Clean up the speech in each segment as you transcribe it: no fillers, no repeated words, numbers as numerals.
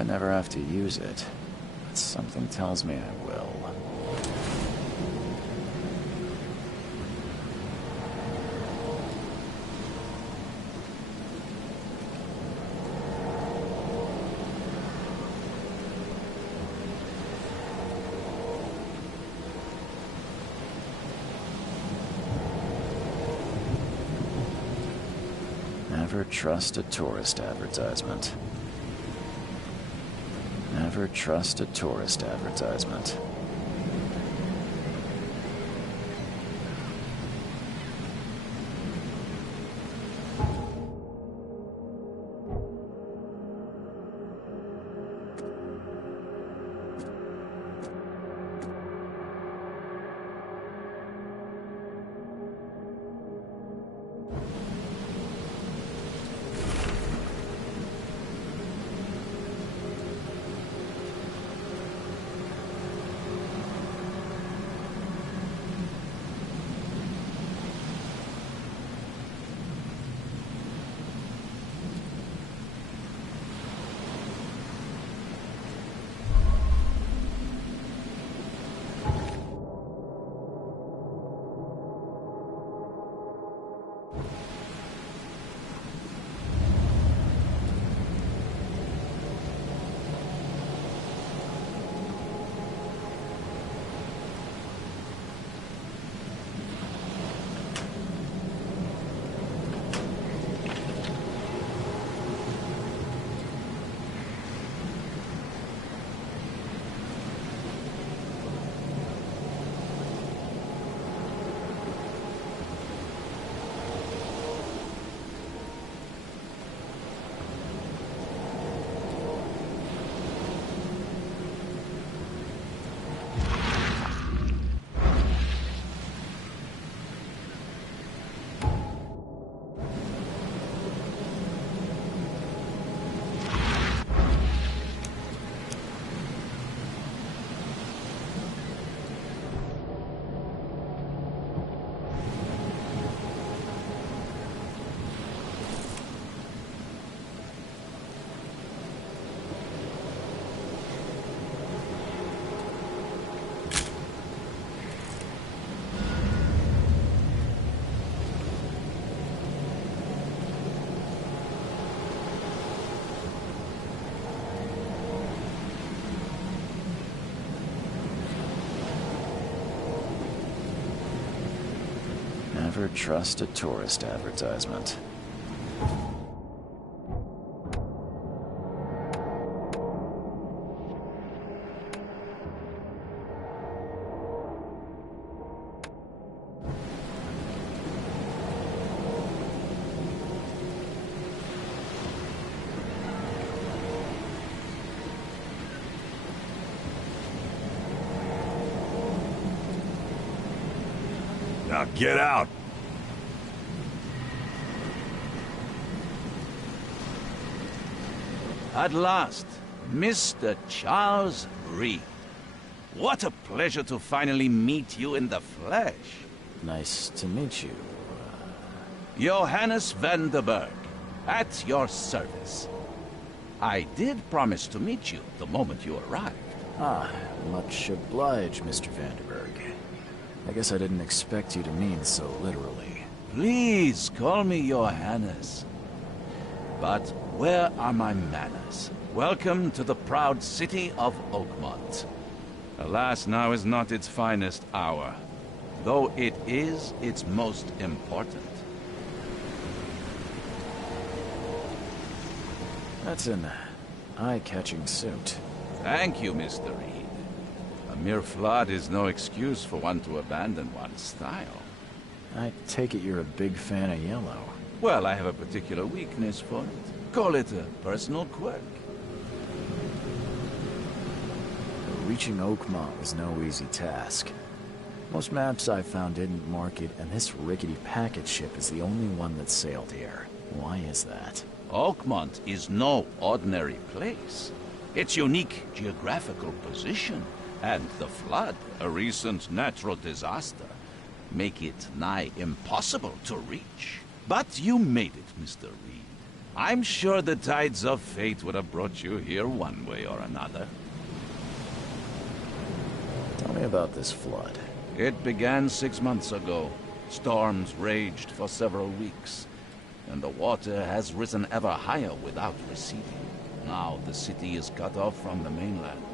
I never have to use it, but something tells me I will. Never trust a tourist advertisement. Never trust a tourist advertisement. Never trust a tourist advertisement. get out! At last, Mr. Charles Reed. What a pleasure to finally meet you in the flesh. Nice to meet you. Johannes van der Berg, at your service. I did promise to meet you the moment you arrived. Ah, much obliged, Mr. Vanderberg. I guess I didn't expect you to mean so literally. Please call me Johannes. But where are my manners? Welcome to the proud city of Oakmont. Alas, now is not its finest hour, though it is its most important. That's an eye-catching suit. Thank you, Mr. Reed. A mere flood is no excuse for one to abandon one's style. I take it you're a big fan of yellow. Well, I have a particular weakness for it. Call it a personal quirk. Reaching Oakmont was no easy task. Most maps I found didn't mark it, and this rickety packet ship is the only one that sailed here. Why is that? Oakmont is no ordinary place. Its unique geographical position and the flood, a recent natural disaster, make it nigh impossible to reach. But you made it, Mr. Reed. I'm sure the tides of fate would have brought you here one way or another. Tell me about this flood. It began 6 months ago. Storms raged for several weeks, and the water has risen ever higher without receding. Now the city is cut off from the mainland.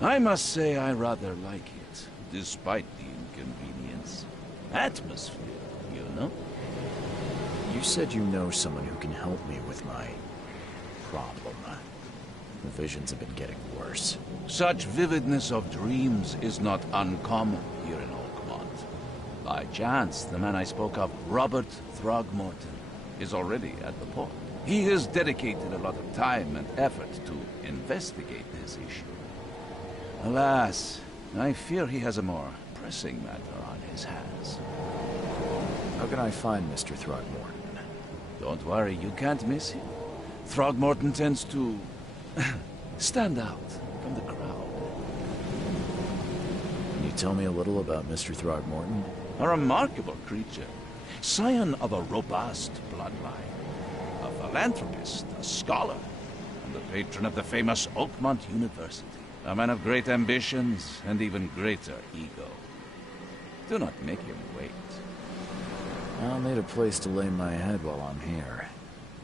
I must say I rather like it, despite the inconvenience. Atmosphere, you know? You said you know someone who can help me with my problem. The visions have been getting worse. Such vividness of dreams is not uncommon here in Oakmont. By chance, the man I spoke of, Robert Throgmorton, is already at the port. He has dedicated a lot of time and effort to investigate this issue. Alas, I fear he has a more pressing matter on his hands. How can I find Mr. Throgmorton? Don't worry, you can't miss him. Throgmorton tends to stand out from the crowd. Can you tell me a little about Mr. Throgmorton? A remarkable creature, scion of a robust bloodline, a philanthropist, a scholar, and the patron of the famous Oakmont University. A man of great ambitions and even greater ego. Do not make him wait. I'll need a place to lay my head while I'm here.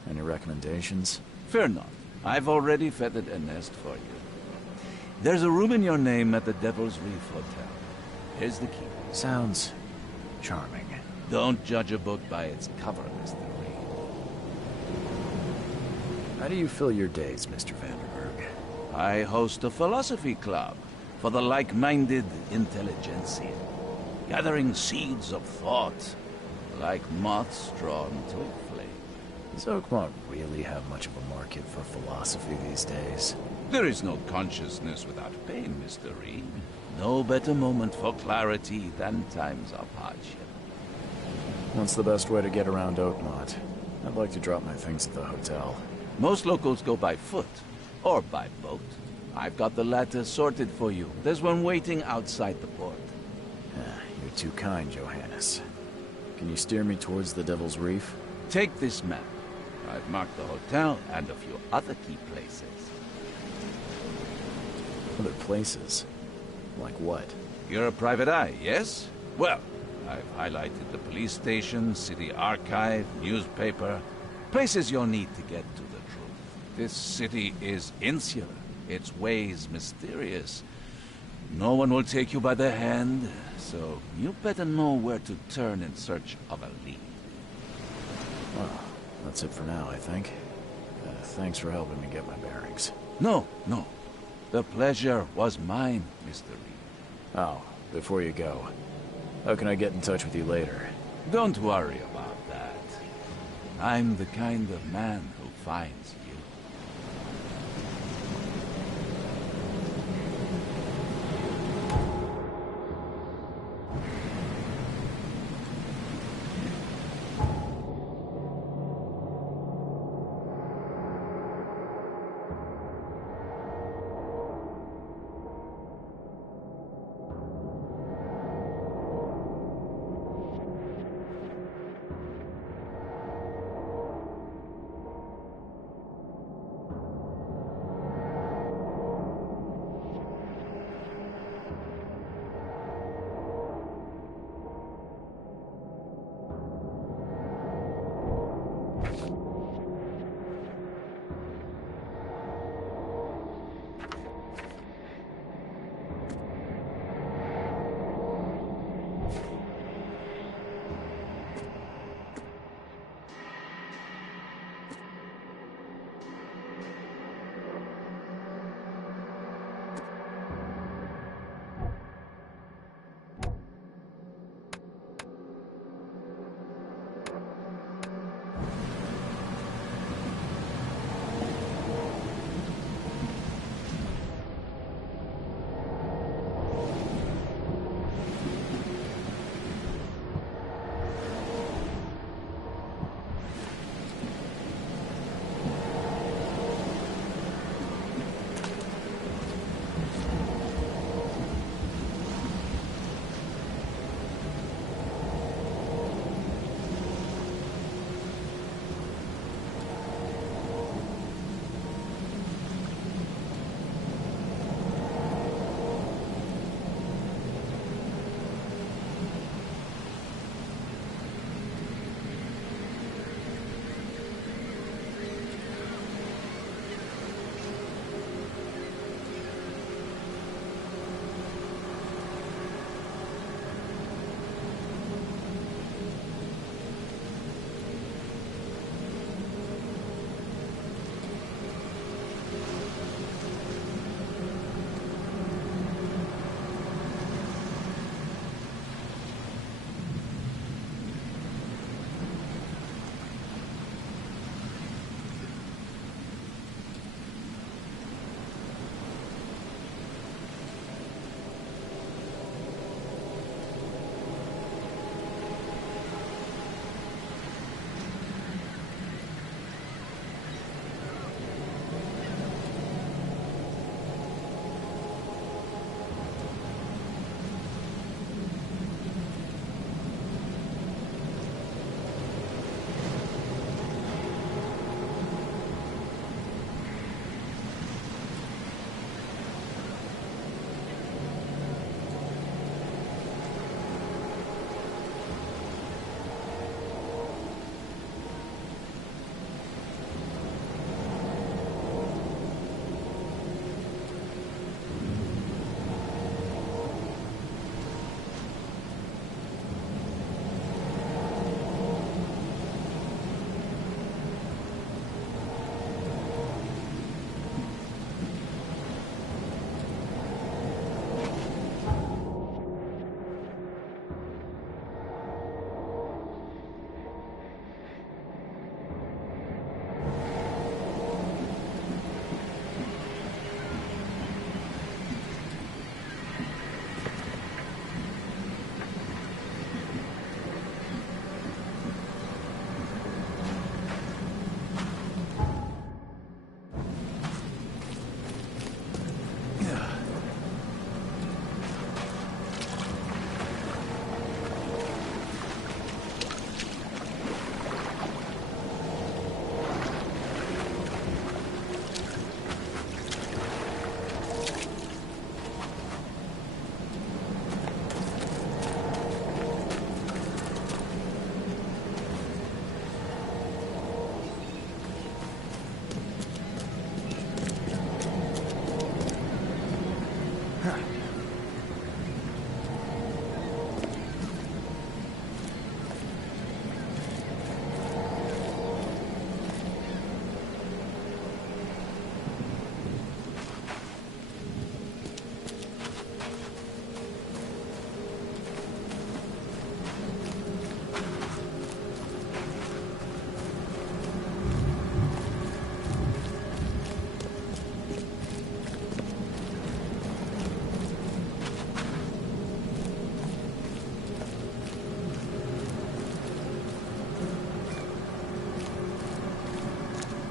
Any recommendations? Fear not. I've already feathered a nest for you. There's a room in your name at the Devil's Reef Hotel. Here's the key. Sounds charming. Don't judge a book by its cover, Mr. Reed. How do you fill your days, Mr. Vanderberg? I host a philosophy club for the like-minded intelligentsia, gathering seeds of thought like moths drawn to a flame. Does Oakmont really have much of a market for philosophy these days? There is no consciousness without pain, Mr. Reed. No better moment for clarity than times of hardship. What's the best way to get around Oakmont? I'd like to drop my things at the hotel. Most locals go by foot, or by boat. I've got the latter sorted for you. There's one waiting outside the port. You're too kind, Johannes. Can you steer me towards the Devil's Reef? Take this map. I've marked the hotel and a few other key places. Other places? Like what? You're a private eye, yes? Well, I've highlighted the police station, city archive, newspaper. Places you'll need to get to the truth. This city is insular, its ways mysterious. No one will take you by the hand, so you better know where to turn in search of a lead. Well, that's it for now, I think. Thanks for helping me get my bearings. No. The pleasure was mine, Mr. Reed. Oh, before you go, how can I get in touch with you later? Don't worry about that. I'm the kind of man who finds you.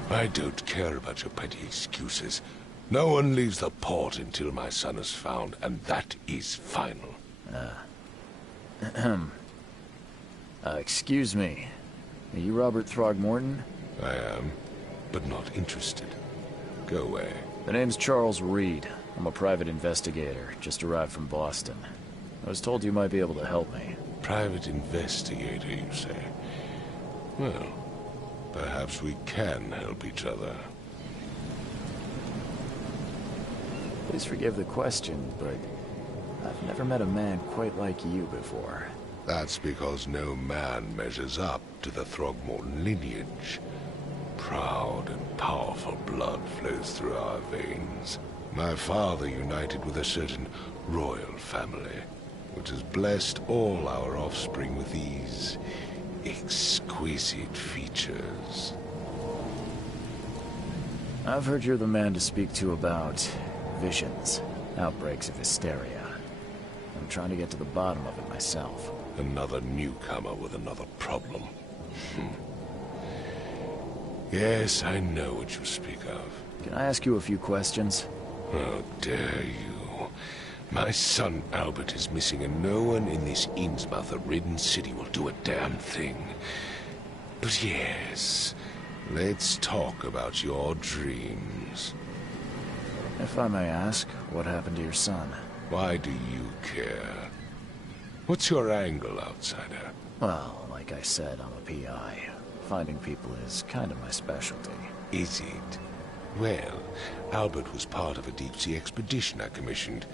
I don't care about your petty excuses. No one leaves the port until my son is found, and that is final. Excuse me. Are you Robert Throgmorton? I am, but not interested. Go away. The name's Charles Reed. I'm a private investigator, just arrived from Boston. I was told you might be able to help me. Private investigator, you say? Well, perhaps we can help each other. Please forgive the question, but I've never met a man quite like you before. That's because no man measures up to the Throgmorton lineage. Proud and powerful blood flows through our veins. My father united with a certain royal family, which has blessed all our offspring with these exquisite features. I've heard you're the man to speak to about visions, outbreaks of hysteria. I'm trying to get to the bottom of it myself. Another newcomer with another problem. Yes, I know what you speak of. Can I ask you a few questions? How dare you? My son Albert is missing, and no one in this Innsmouth-ridden city will do a damn thing. But yes, let's talk about your dreams. If I may ask, what happened to your son? Why do you care? What's your angle, outsider? Well, like I said, I'm a PI. Finding people is kind of my specialty. Is it? Well, Albert was part of a deep-sea expedition I commissioned.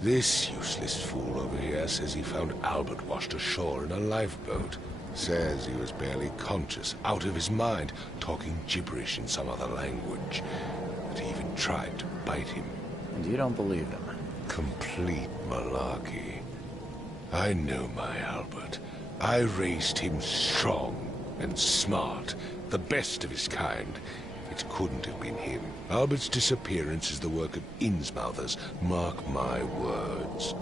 This useless fool over here says he found Albert washed ashore in a lifeboat. Says he was barely conscious, out of his mind, talking gibberish in some other language. That he even tried to bite him. And you don't believe him? Complete malarkey. I know my Albert. I raised him strong and smart, the best of his kind. It couldn't have been him. Albert's disappearance is the work of Innsmouthers, mark my words.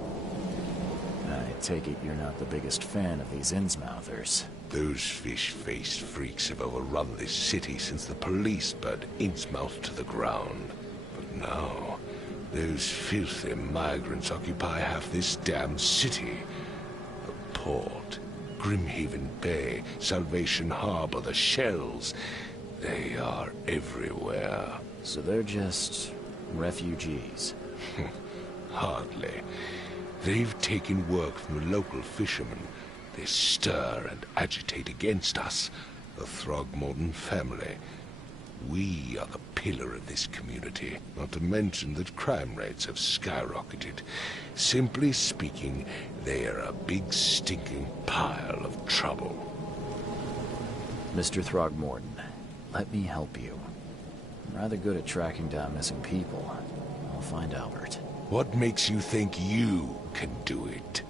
I take it you're not the biggest fan of these Innsmouthers. Those fish-faced freaks have overrun this city since the police burned Innsmouth to the ground. But now, those filthy migrants occupy half this damned city. The port, Grimhaven Bay, Salvation Harbor, the shells, they are everywhere. So they're just refugees? Hardly. They've taken work from the local fishermen. They stir and agitate against us, the Throgmorton family. We are the pillar of this community, not to mention that crime rates have skyrocketed. Simply speaking, they are a big stinking pile of trouble. Mr. Throgmorton, let me help you. I'm rather good at tracking down missing people. I'll find Albert. What makes you think you can do it?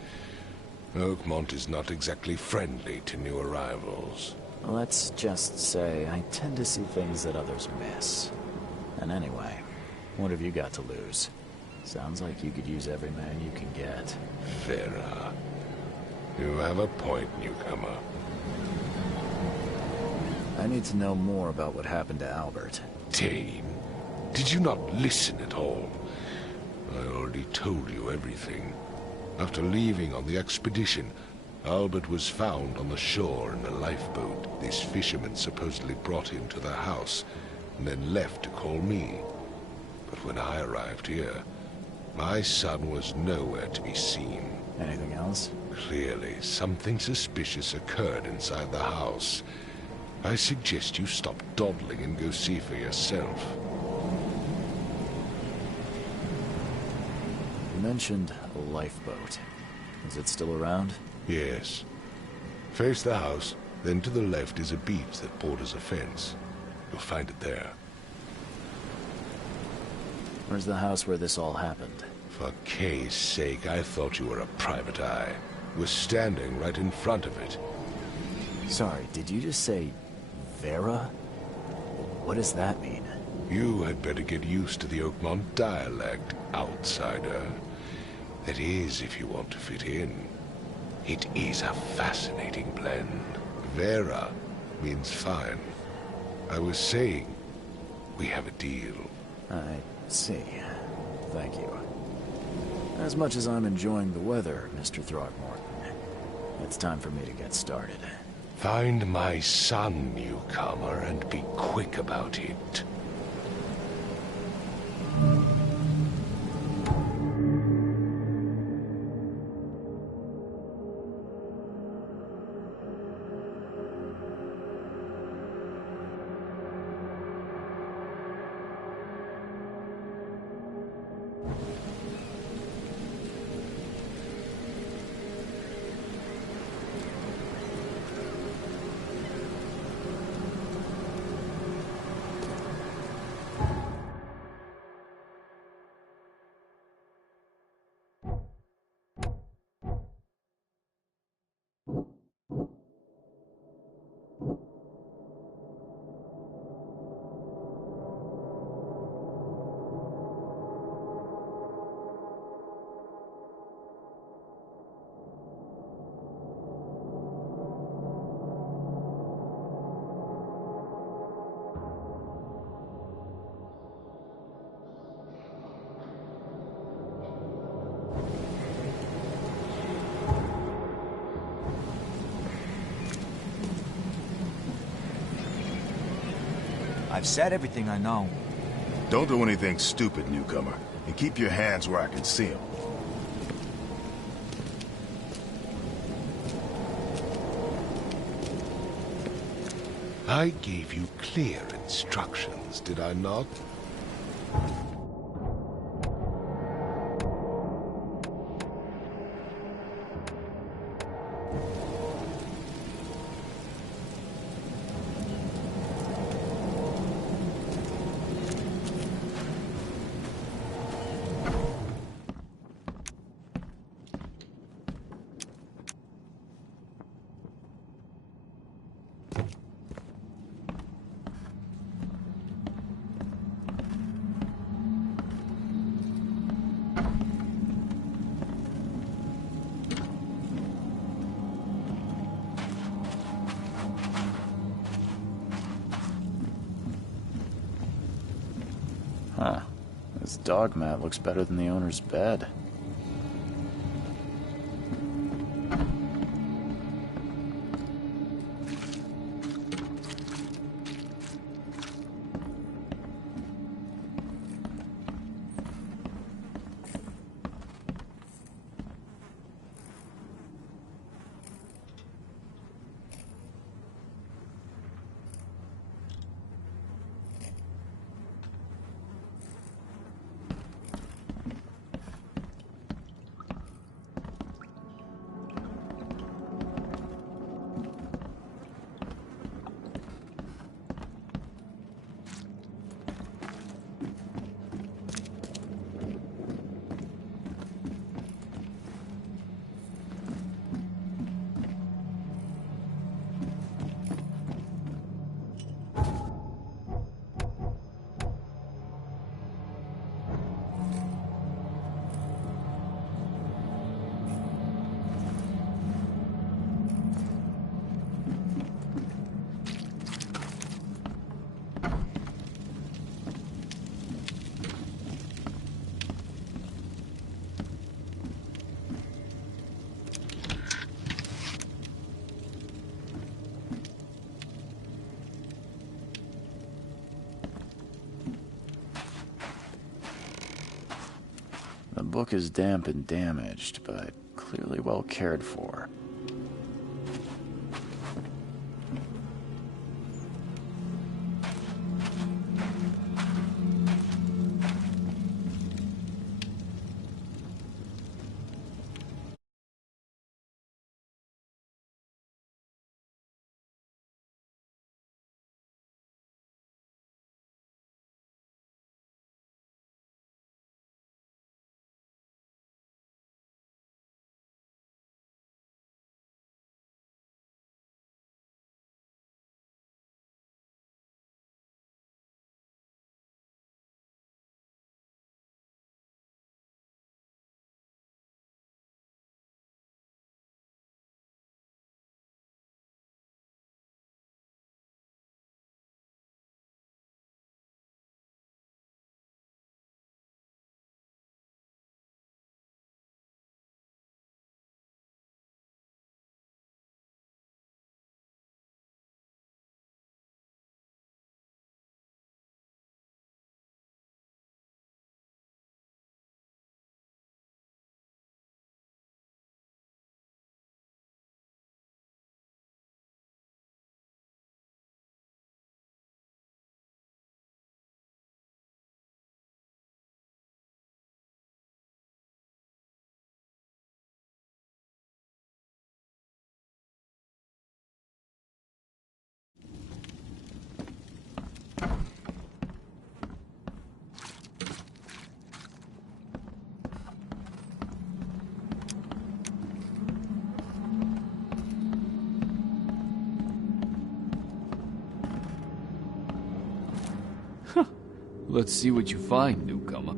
Oakmont is not exactly friendly to new arrivals. Let's just say I tend to see things that others miss. And anyway, what have you got to lose? Sounds like you could use every man you can get. Vera, you have a point, newcomer. I need to know more about what happened to Albert. Dane, did you not listen at all? I already told you everything. After leaving on the expedition, Albert was found on the shore in a lifeboat. This fisherman supposedly brought him to the house, and then left to call me. But when I arrived here, my son was nowhere to be seen. Anything else? Clearly, something suspicious occurred inside the house. I suggest you stop dawdling and go see for yourself. You mentioned a lifeboat. Is it still around? Yes. Face the house, then to the left is a beach that borders a fence. You'll find it there. Where's the house where this all happened? For Kay's sake, I thought you were a private eye. We're standing right in front of it. Sorry, did you just say Vera? What does that mean? You had better get used to the Oakmont dialect, outsider. That is, if you want to fit in. It is a fascinating blend. Vera means fine. I was saying, we have a deal. I see. Thank you. As much as I'm enjoying the weather, Mr. Throgmorton, it's time for me to get started. Find my son, newcomer, and be quick about it. I've said everything I know. Don't do anything stupid, newcomer, and keep your hands where I can see them. I gave you clear instructions, did I not? Huh. This dog mat looks better than the owner's bed. The book is damp and damaged, but clearly well cared for. Let's see what you find, newcomer.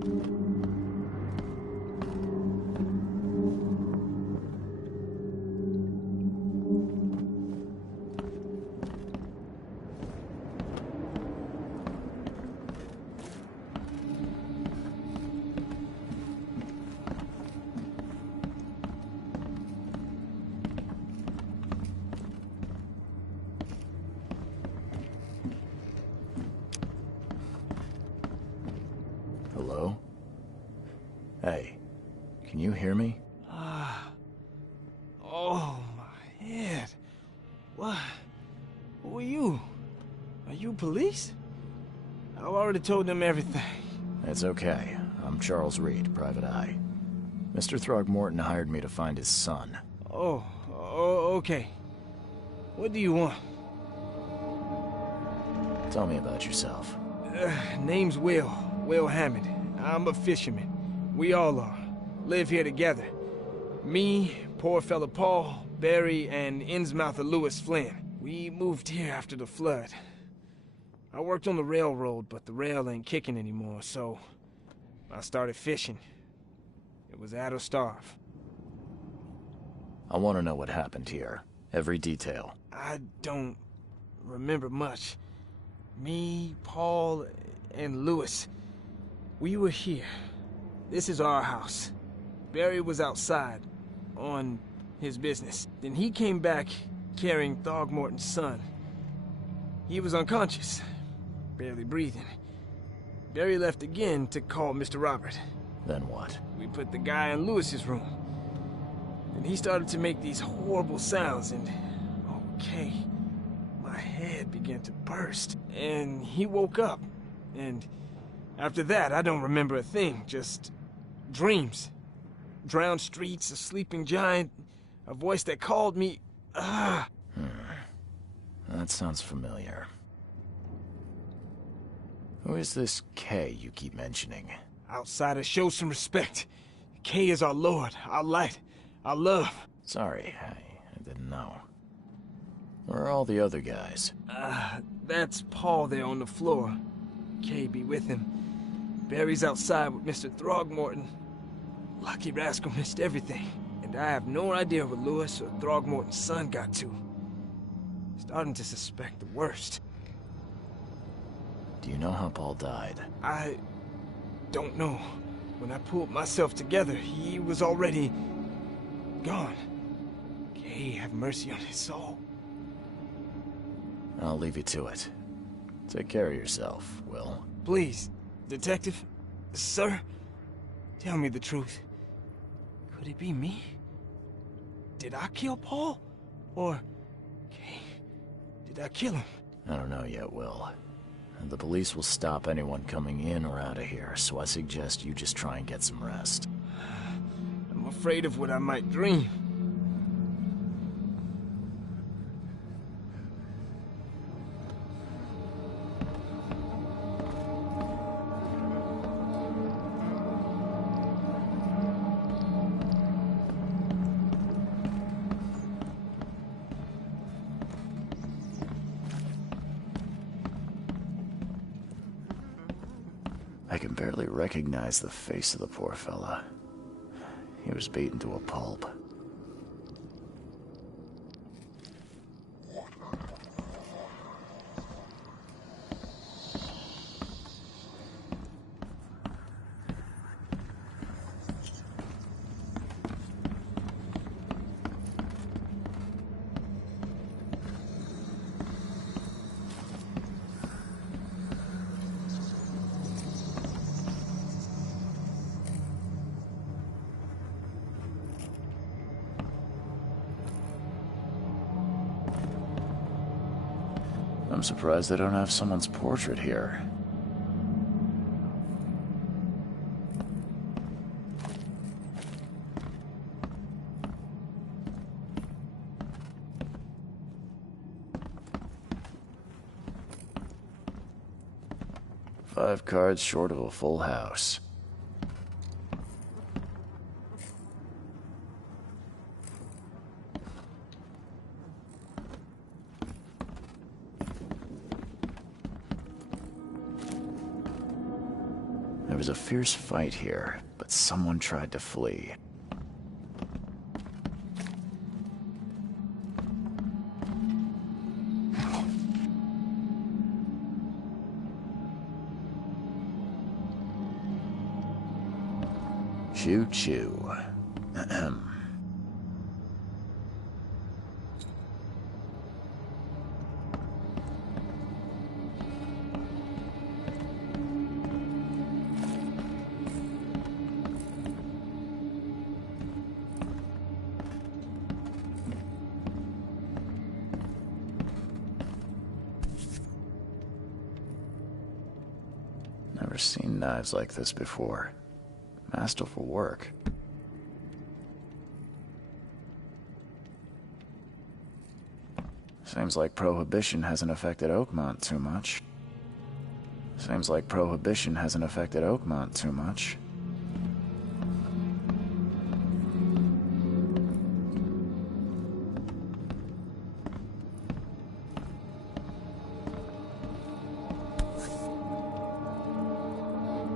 Hello? Hey, can you hear me? Oh, my head. What? Who are you? Are you police? I've already told them everything. It's okay. I'm Charles Reed, Private Eye. Mr. Throgmorton hired me to find his son. Oh, okay. What do you want? Tell me about yourself. Name's Will Hammond. I'm a fisherman. We all are. Live here together. Me, poor fella Paul, Barry, and Innsmouther Lewis Flynn. We moved here after the flood. I worked on the railroad, but the rail ain't kicking anymore, so I started fishing. It was out of starve. I want to know what happened here. Every detail. I don't remember much. Me, Paul, and Lewis, we were here. This is our house. Barry was outside, on his business. Then he came back carrying Throgmorton's son. He was unconscious, barely breathing. Barry left again to call Mr. Robert. Then what? We put the guy in Lewis's room. And he started to make these horrible sounds and... okay. My head began to burst. And he woke up. And after that, I don't remember a thing. Just dreams. Drowned streets, a sleeping giant, a voice that called me... That sounds familiar. Who is this Kay you keep mentioning? Outsiders, show some respect. Kay is our lord, our light, our love. Sorry, I didn't know. Where are all the other guys? That's Paul there on the floor. Kay be with him. Barry's outside with Mr. Throgmorton. Lucky rascal missed everything. And I have no idea what Lewis or Throgmorton's son got to. Starting to suspect the worst. Do you know how Paul died? I don't know. When I pulled myself together, he was already gone. Kay have mercy on his soul. I'll leave you to it. Take care of yourself, Will. Please, detective, sir, tell me the truth. Could it be me? Did I kill Paul? Or, Kay, did I kill him? I don't know yet, Will. And the police will stop anyone coming in or out of here, so I suggest you just try and get some rest. I'm afraid of what I might dream. I can barely recognize the face of the poor fella. He was beaten to a pulp. I'm surprised they don't have someone's portrait here. Five cards short of a full house. There was a fierce fight here, but someone tried to flee. Choo-choo. Ahem. Never seen knives like this before. Masterful work. Seems like Prohibition hasn't affected Oakmont too much. Seems like Prohibition hasn't affected Oakmont too much.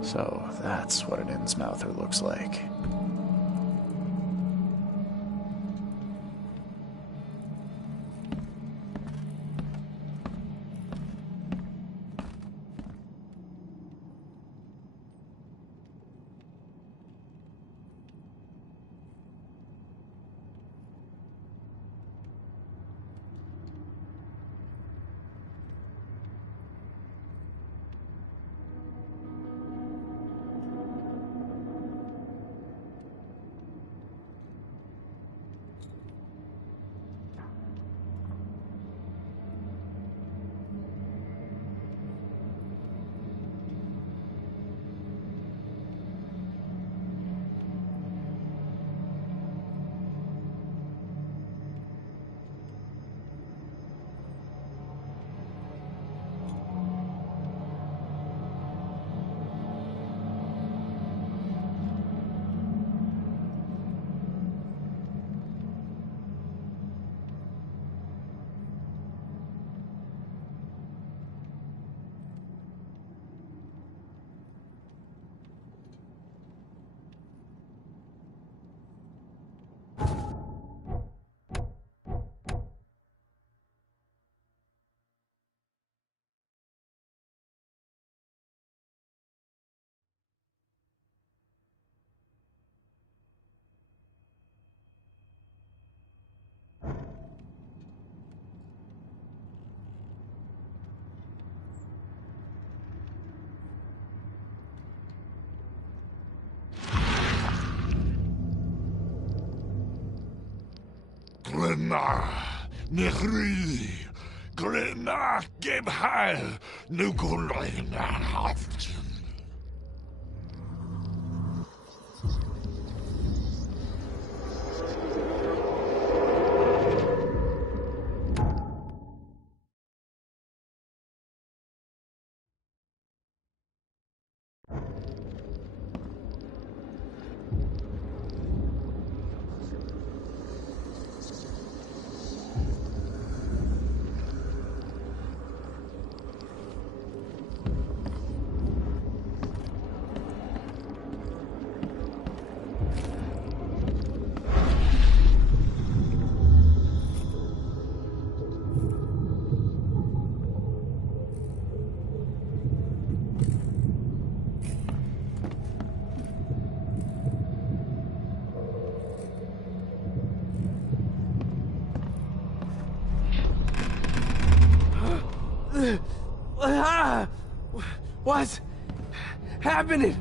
So, that's what an Innsmouther looks like. Glenna, Nechri, Glenna, Gebheil, Nukulina, Haften. What's happening?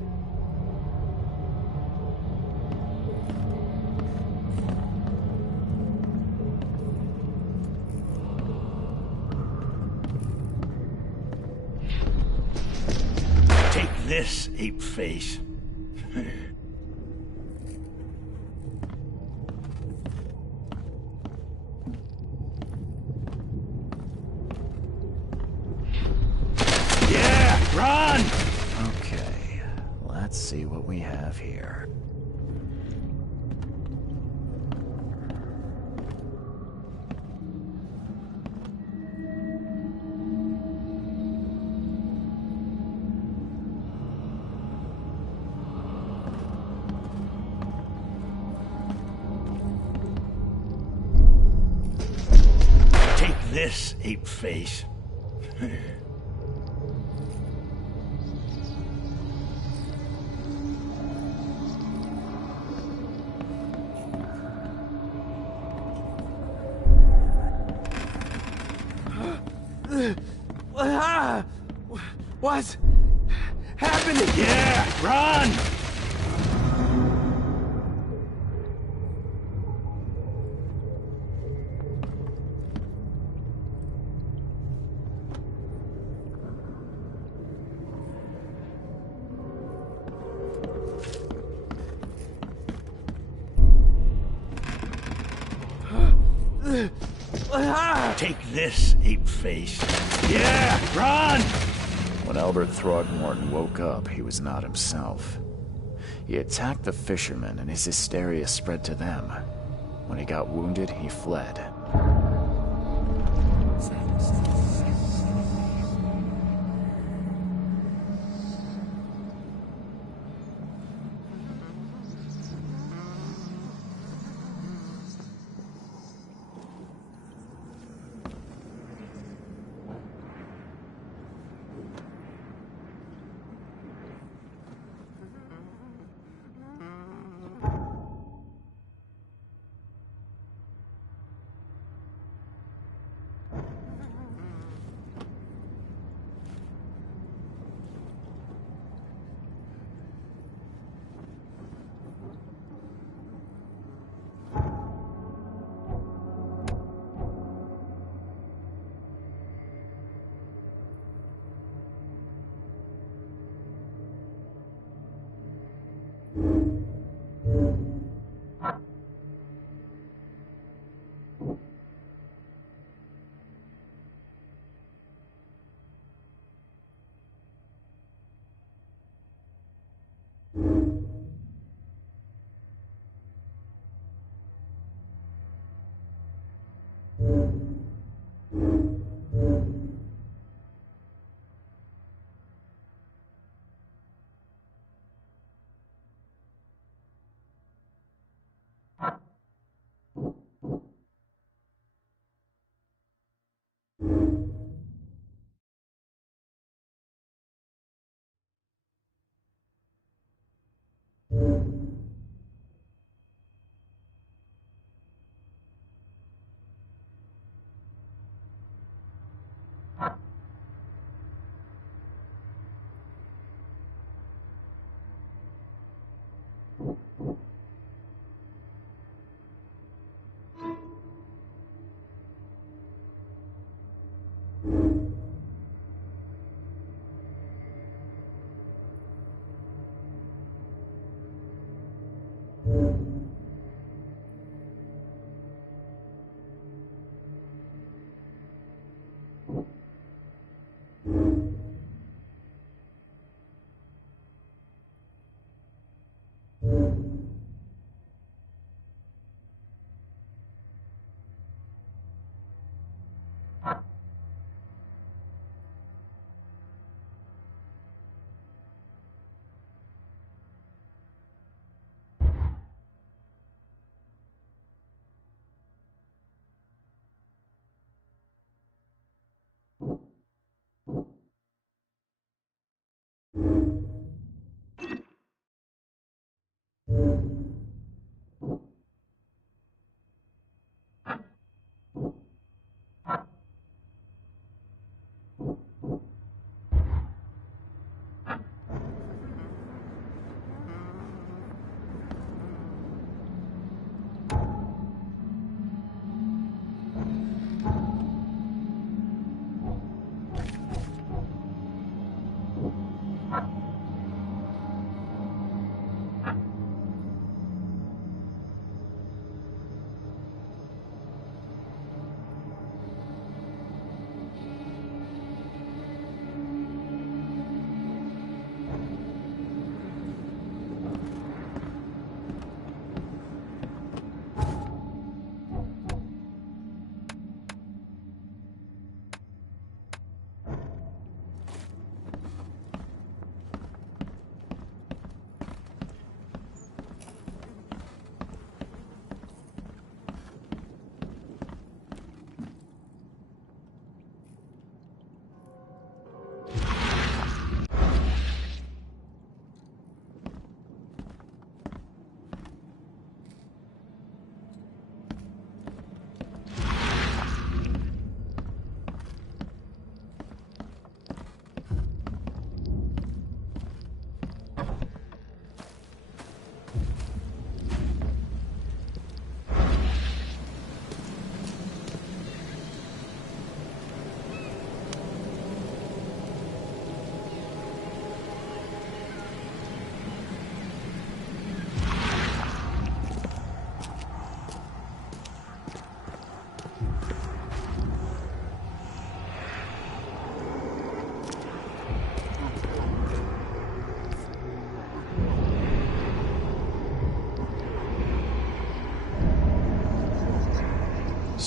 Take this, ape face. Yeah, run! Okay, let's see what we have here. this, ape face. What's happening? Yeah, run! Take this, ape face. Yeah, run! When Albert Throgmorton woke up, he was not himself. He attacked the fishermen, and his hysteria spread to them. When he got wounded, he fled.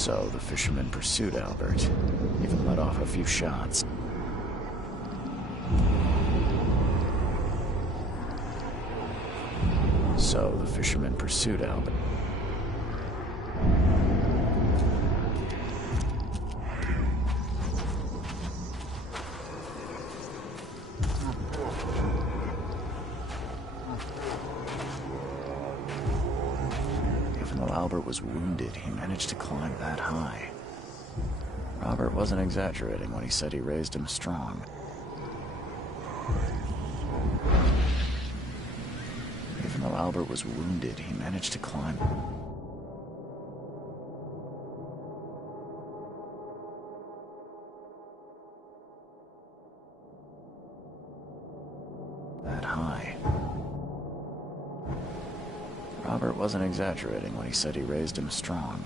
So the fisherman pursued Albert, even let off a few shots. So the fisherman pursued Albert. Even though Albert was wounded, he managed to climb that high. Robert wasn't exaggerating when he said he raised him strong. Even though Albert was wounded, he managed to climb that high. Robert wasn't exaggerating when he said he raised him strong.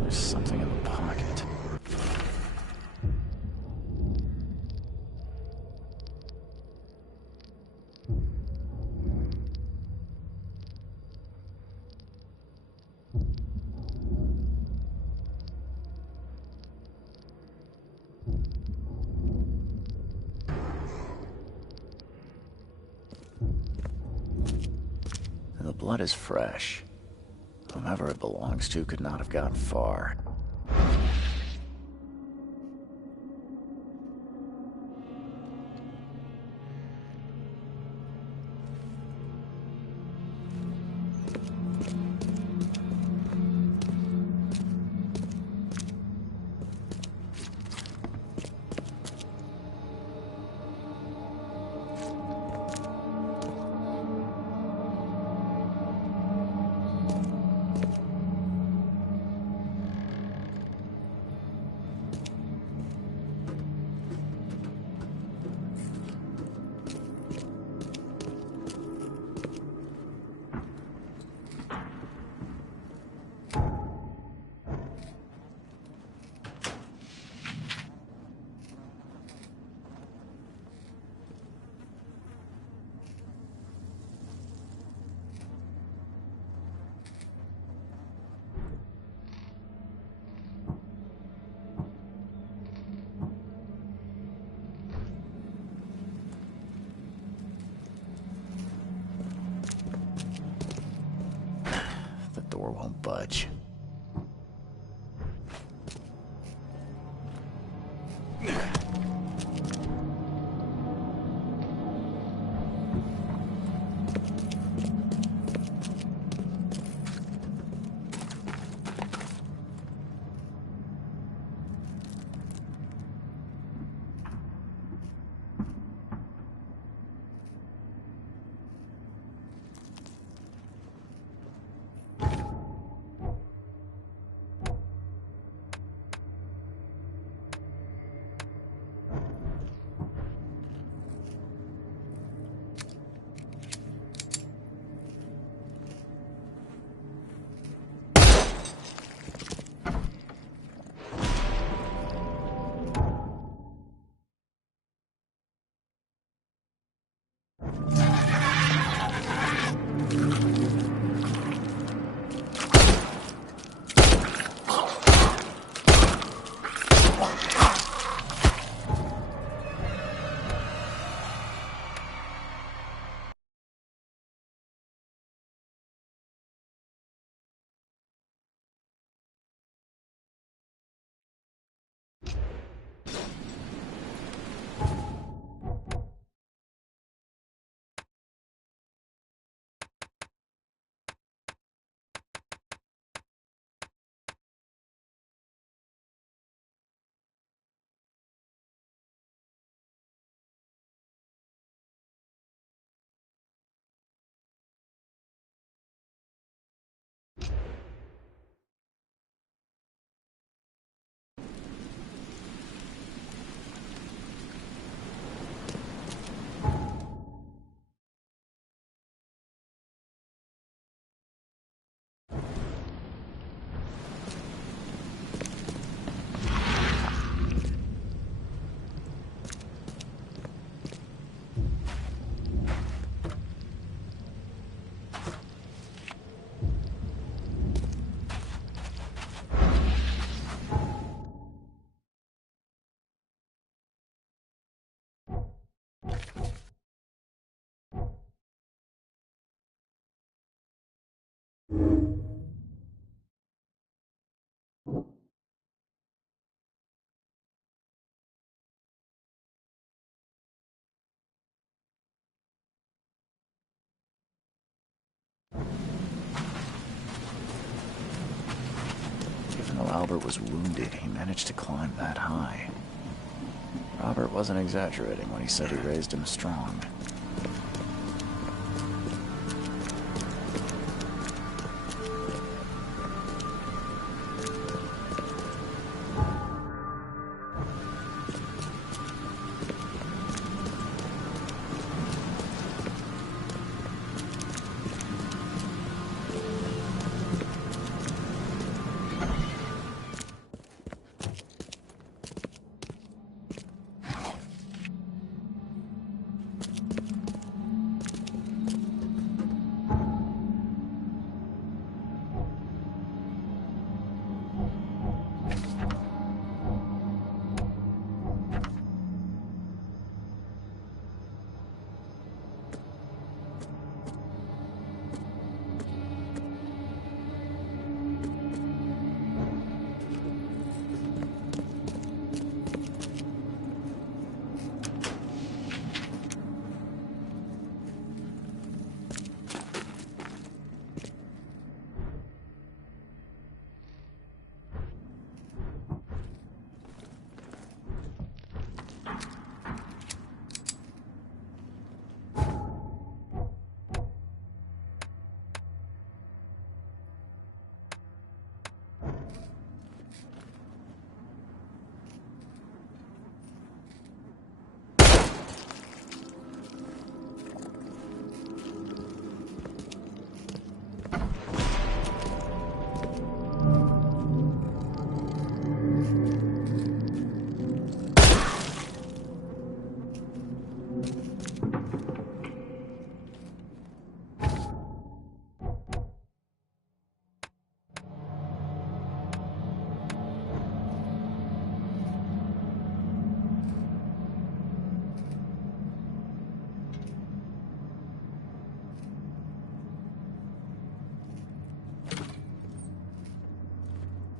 There's something in the pocket. The blood is fresh. Whomever it belongs to could not have gotten far. The door won't budge. Even though Albert was wounded, he managed to climb that high. Robert wasn't exaggerating when he said he raised him strong.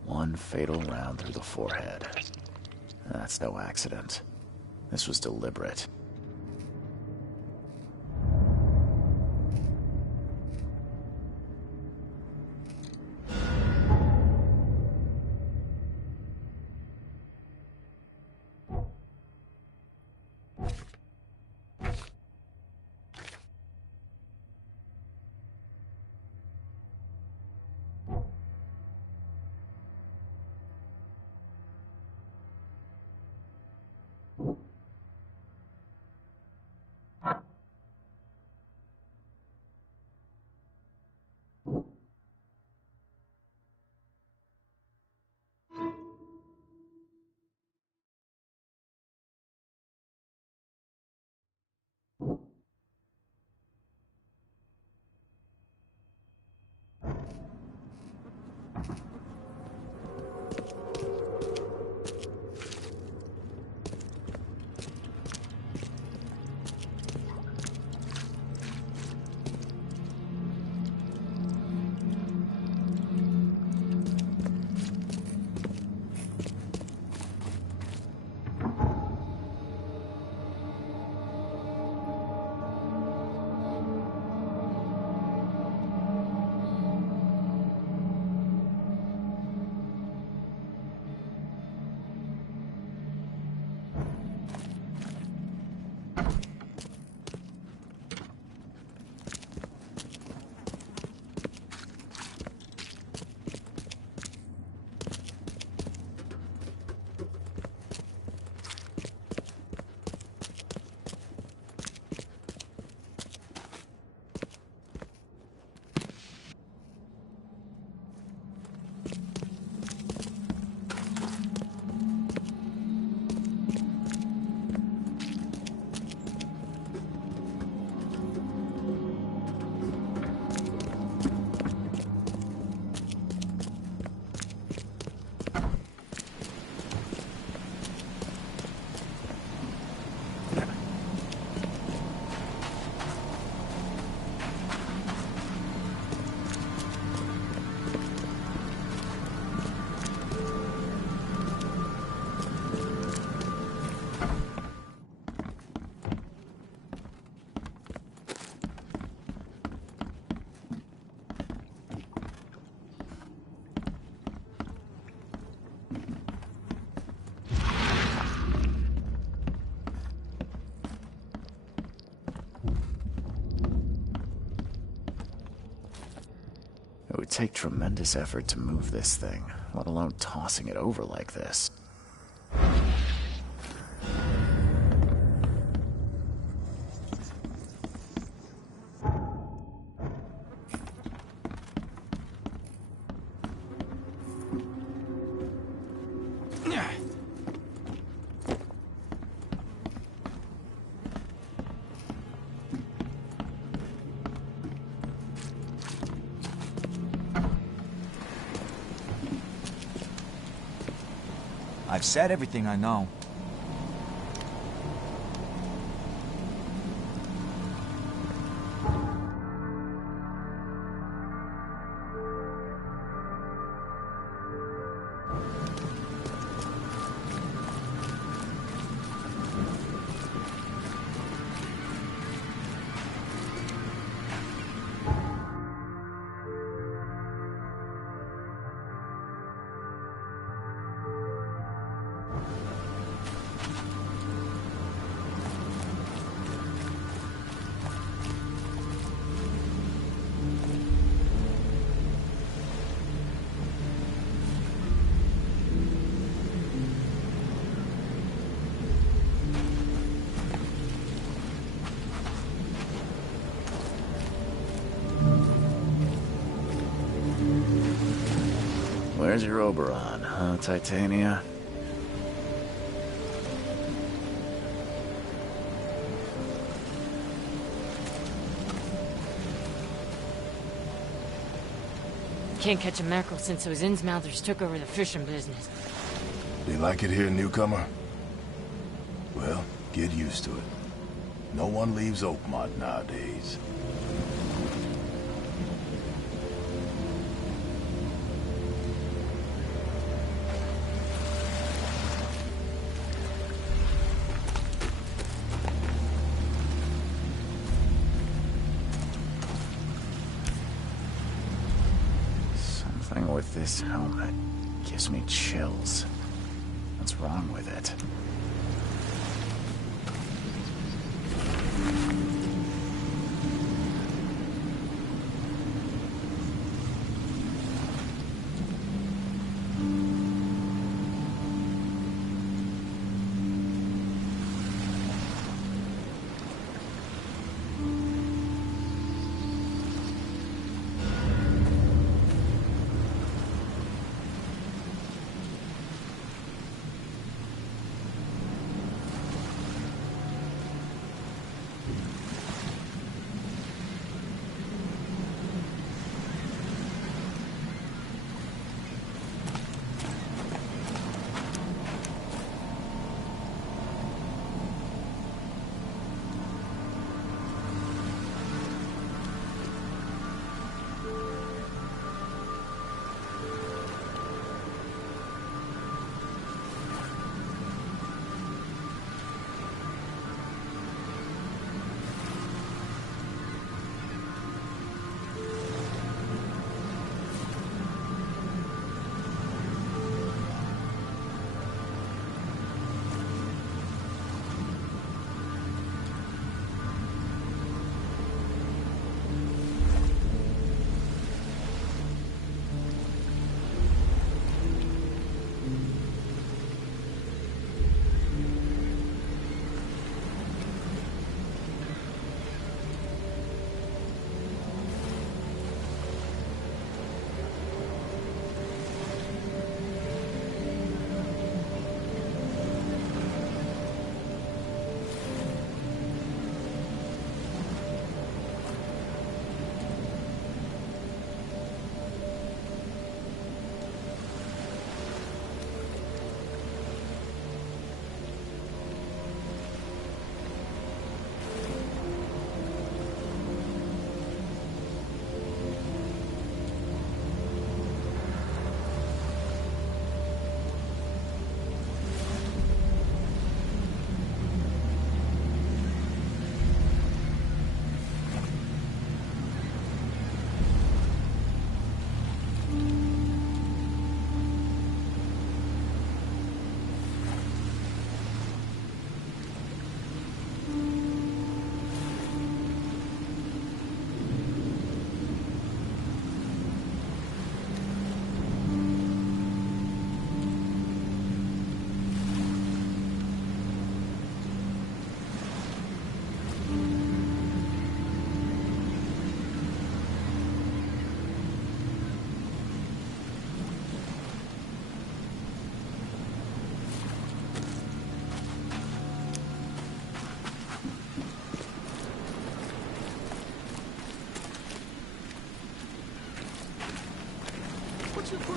One fatal round through the forehead. That's no accident. This was deliberate. It would take tremendous effort to move this thing, let alone tossing it over like this. I've said everything I know. Where's your Oberon, huh, Titania? Can't catch a mackerel since those Innsmouthers took over the fishing business. You like it here, newcomer? Well, get used to it. No one leaves Oakmont nowadays. Something with this helmet gives me chills. What's wrong with it?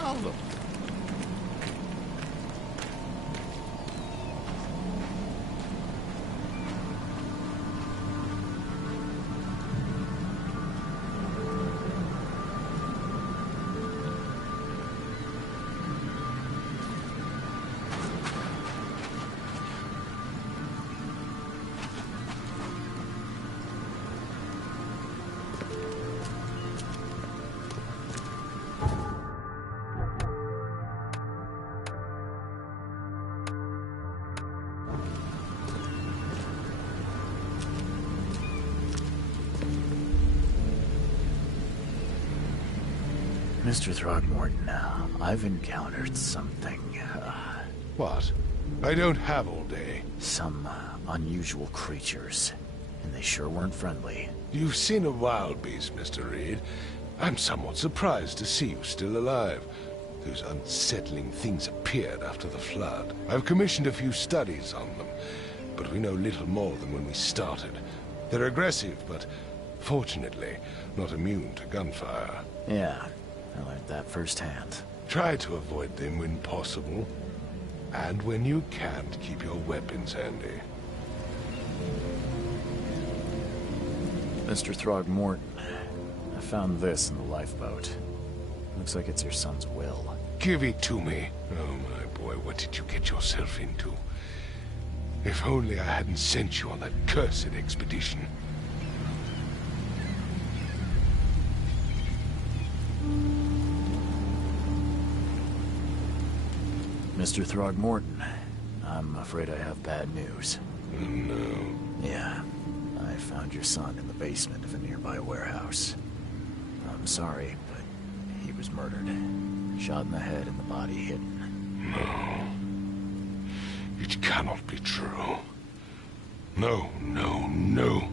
tell them. Mr. Throgmorton, I've encountered something, What? I don't have all day. some unusual creatures, and they sure weren't friendly. You've seen a wild beast, Mr. Reed. I'm somewhat surprised to see you still alive. Those unsettling things appeared after the flood. I've commissioned a few studies on them, but we know little more than when we started. They're aggressive, but fortunately not immune to gunfire. Yeah, I learned that firsthand. Try to avoid them when possible. And when you can't, keep your weapons handy. Mr. Throgmorton, I found this in the lifeboat. Looks like it's your son's will. Give it to me. Oh, my boy, what did you get yourself into? If only I hadn't sent you on that cursed expedition. Mr. Throgmorton, I'm afraid I have bad news. No. Yeah, I found your son in the basement of a nearby warehouse. I'm sorry, but he was murdered. Shot in the head and the body hidden. No. It cannot be true. No, no, no.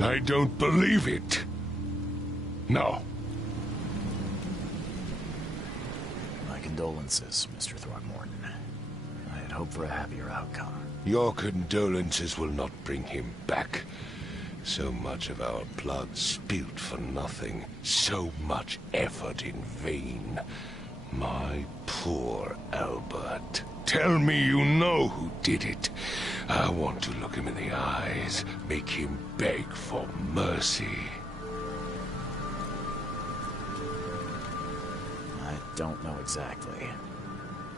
I don't believe it. No. My condolences, Mr. Throgmorton. I had hoped for a happier outcome. Your condolences will not bring him back. So much of our blood spilt for nothing. So much effort in vain. My poor Albert. Tell me you know who did it. I want to look him in the eyes, make him beg for mercy. I don't know exactly.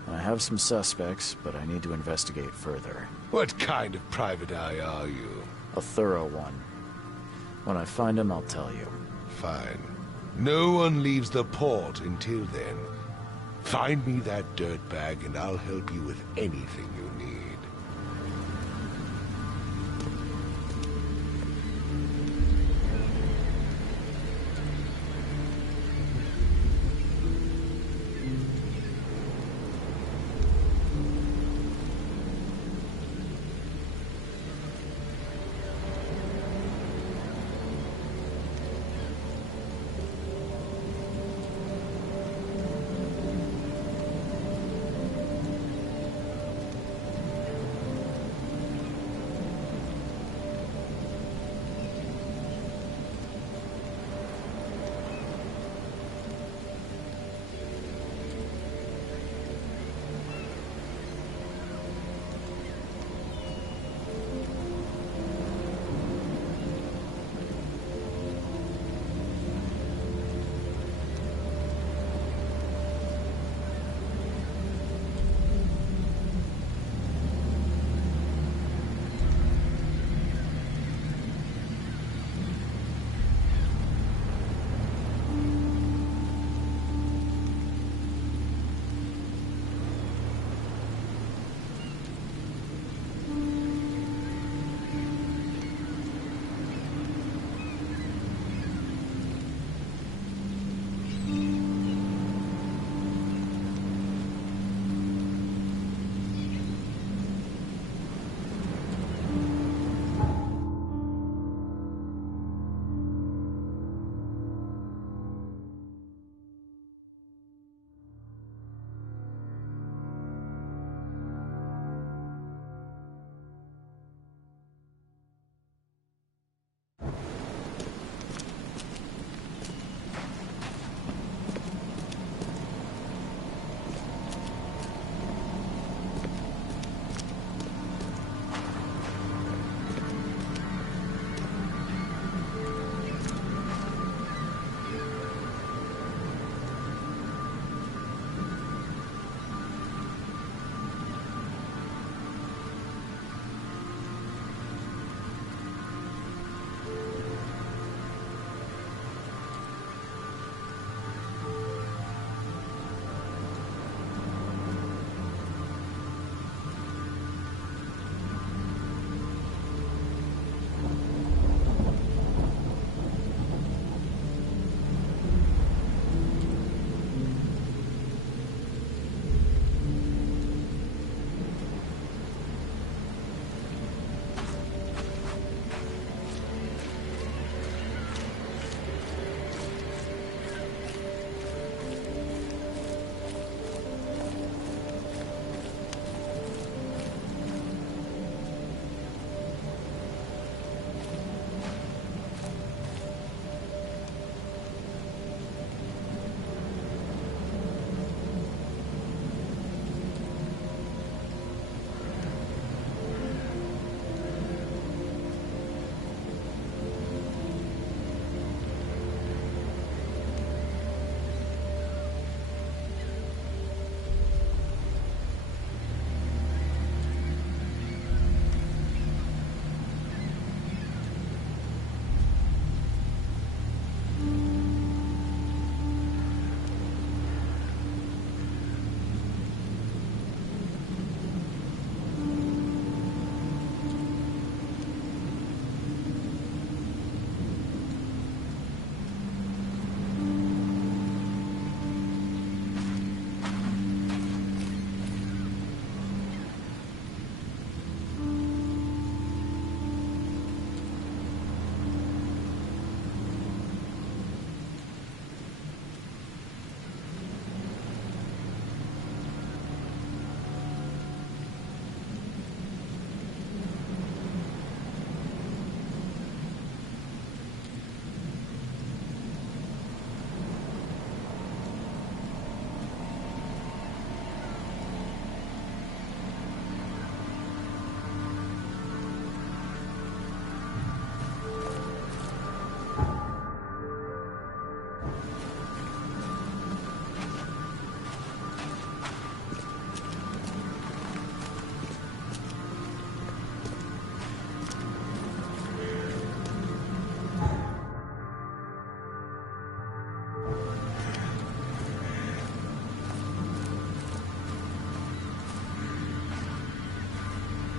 I have some suspects, but I need to investigate further. What kind of private eye are you? A thorough one. When I find him, I'll tell you. Fine. No one leaves the port until then. Find me that dirtbag and I'll help you with anything you need.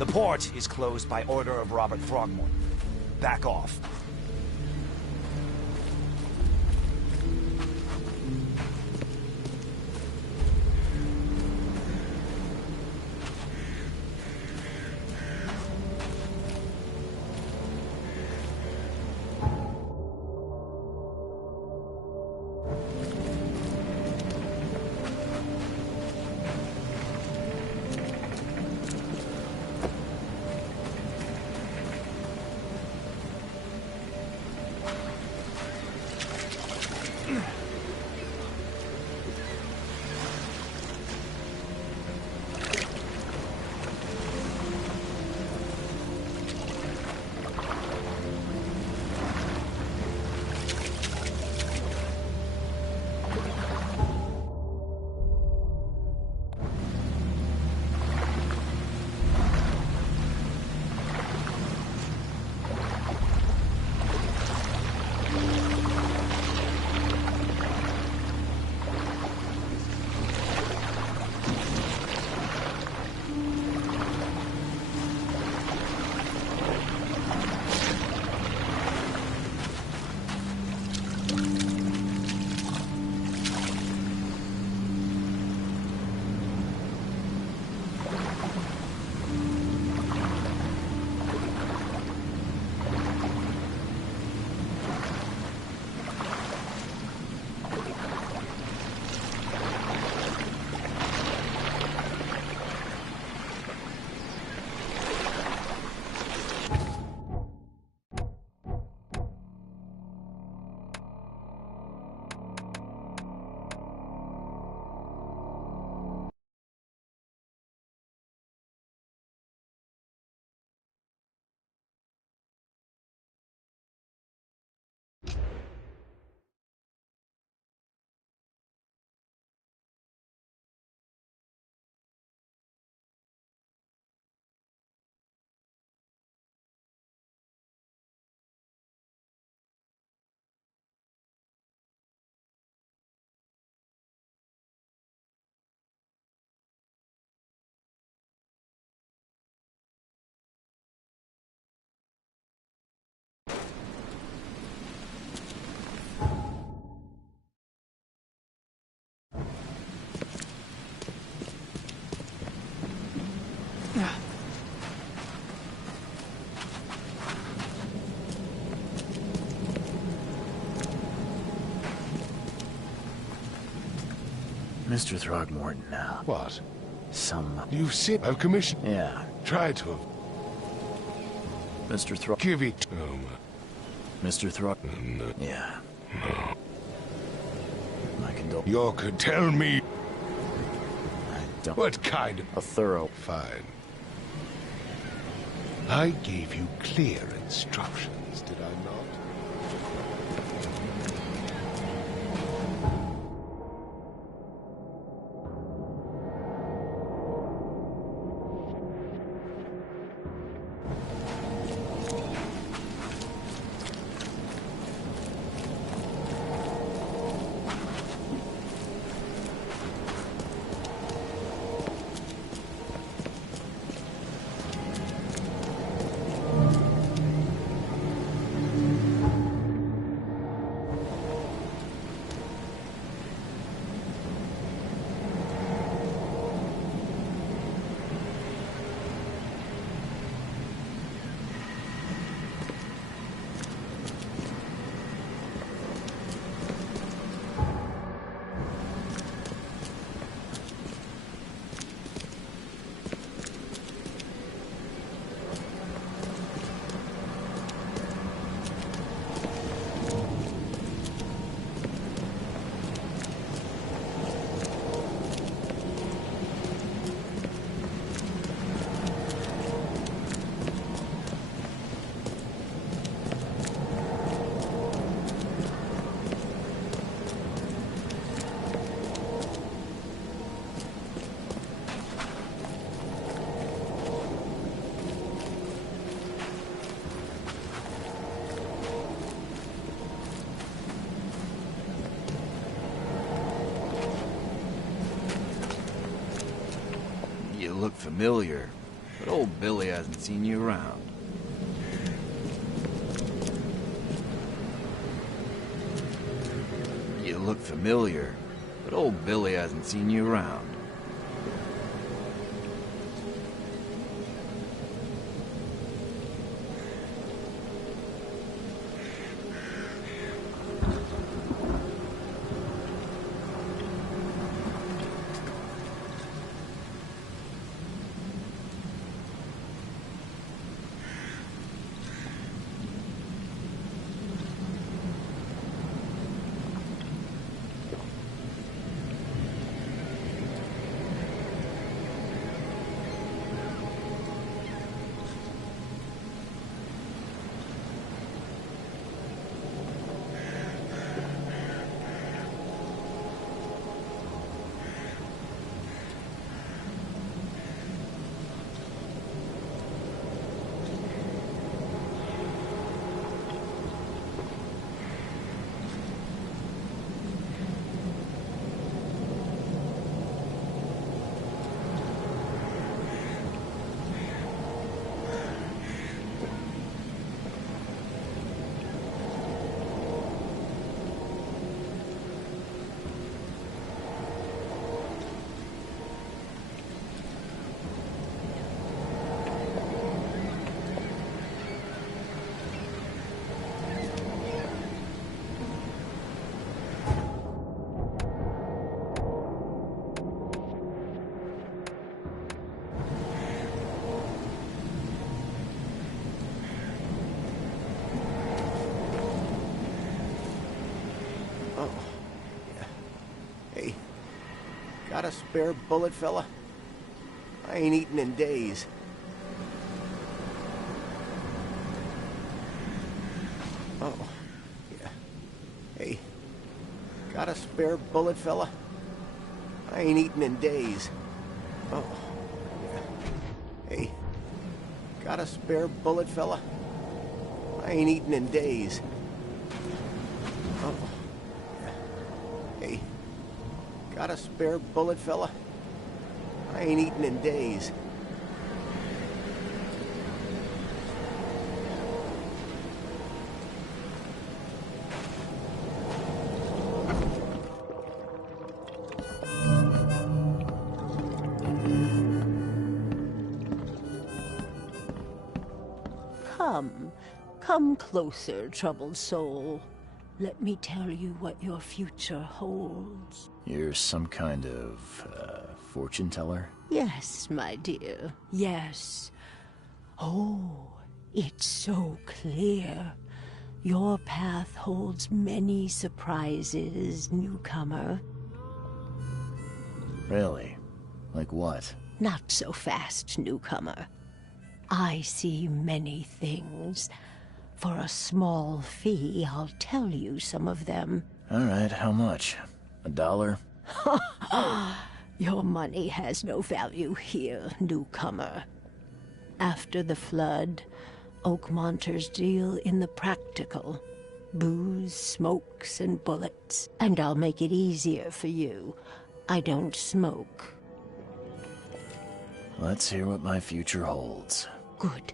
The port is closed by order of Robert Throgmorton. Back off. Mr. Throgmorton, What? some... You've seen... I've commissioned... Yeah, Tried to have... Mr. Throg... Give it... Mr. Throg... No. Yeah. No. My condol... You could tell me... I don't... What kind of... A thorough... Fine. I gave you clear instructions, did I not? You look familiar. but old Billy hasn't seen you around. You look familiar, but old Billy hasn't seen you around. Got a spare bullet, fella? I ain't eaten in days. Oh, yeah. Hey, got a spare bullet, fella? I ain't eaten in days. Oh, yeah. Hey, got a spare bullet, fella? I ain't eaten in days. Oh, yeah. Hey, got a spare bullet, fella? I ain't eaten in days. Come closer, troubled soul. Let me tell you what your future holds. You're some kind of, fortune teller? Yes, my dear, yes. Oh, it's so clear. Your path holds many surprises, newcomer. Really? Like what? Not so fast, newcomer. I see many things. For a small fee, I'll tell you some of them. All right, how much? $1? Your money has no value here, newcomer. After the flood, Oakmonters deal in the practical. Booze, smokes, and bullets. And I'll make it easier for you. I don't smoke. Let's hear what my future holds. Good.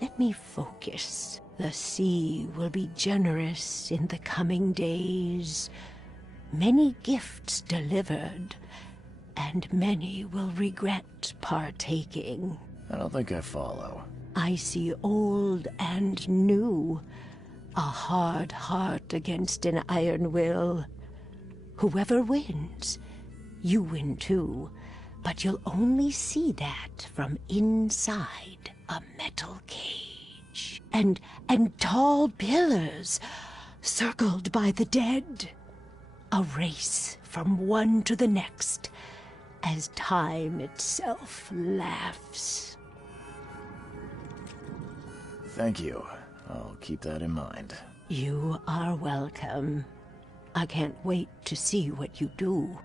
Let me focus. The sea will be generous in the coming days. Many gifts delivered, and many will regret partaking. I don't think I follow. I see old and new. A hard heart against an iron will. Whoever wins, you win too. But you'll only see that from inside a metal cage. And tall pillars, circled by the dead. A race from one to the next, as time itself laughs. Thank you. I'll keep that in mind. You are welcome. I can't wait to see what you do.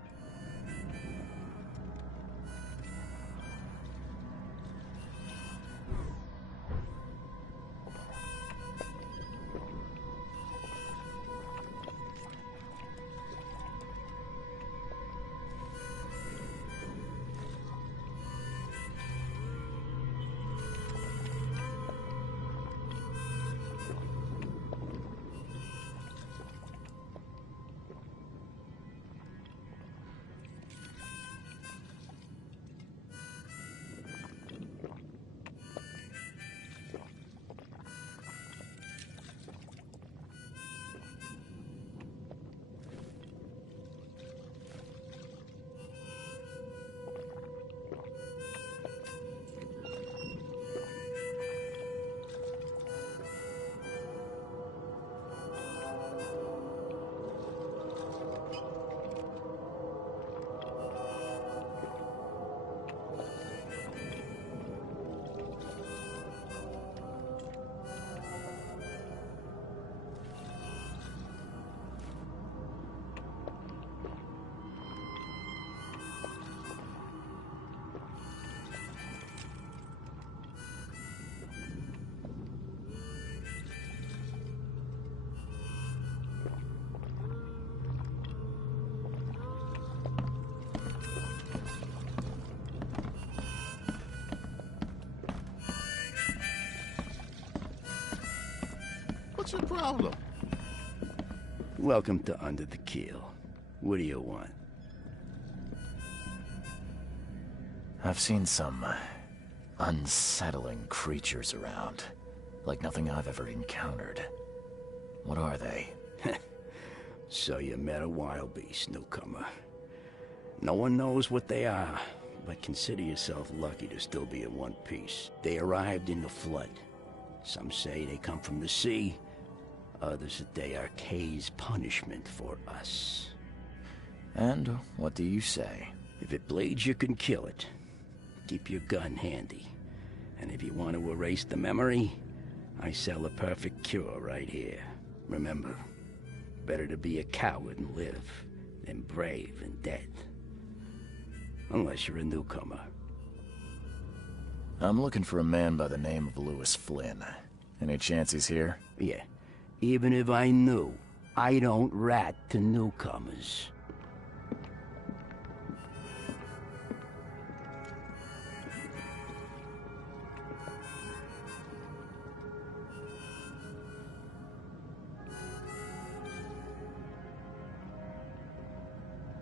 What's your problem? Welcome to Under the Keel. What do you want? I've seen some unsettling creatures around. Like nothing I've ever encountered. What are they? So you met a wild beast, newcomer. No one knows what they are, but consider yourself lucky to still be in one piece. They arrived in the flood. Some say they come from the sea. Others that they are Kay's punishment for us. And what do you say? If it bleeds, you can kill it. Keep your gun handy. And if you want to erase the memory, I sell a perfect cure right here. Remember, better to be a coward and live than brave and dead. Unless you're a newcomer. I'm looking for a man by the name of Lewis Flynn. Any chance he's here? Yeah. Even if I knew, I don't rat to newcomers.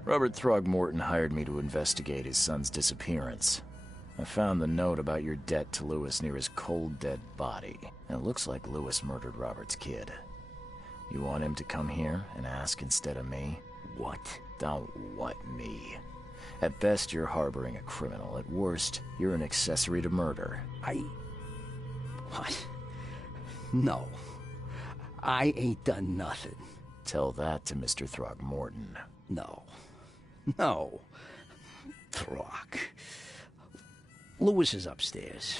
Robert Throgmorton hired me to investigate his son's disappearance. I found the note about your debt to Lewis near his cold, dead body. And it looks like Lewis murdered Robert's kid. You want him to come here and ask instead of me? What? Don't what me. At best, you're harboring a criminal. At worst, you're an accessory to murder. What? No. I ain't done nothing. Tell that to Mr. Throgmorton. No. No. Throg. Lewis is upstairs.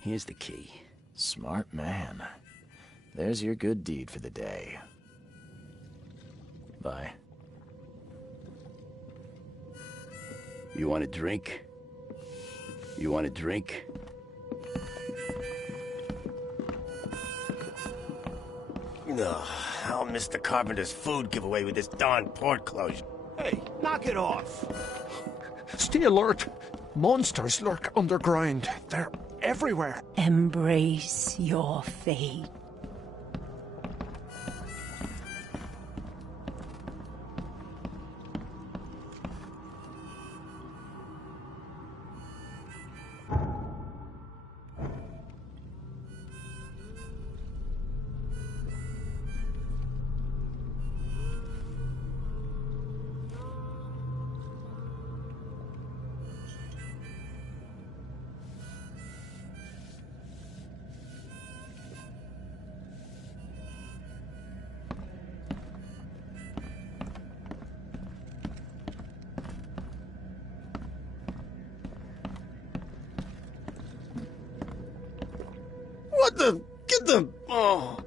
Here's the key. Smart man. There's your good deed for the day. Bye. You want a drink? You want a drink? Ugh, I'll miss the carpenter's food giveaway with this darn port closure. Hey, knock it off! Stay alert! Monsters lurk underground. They're everywhere. Embrace your fate. What the? Get the... Oh...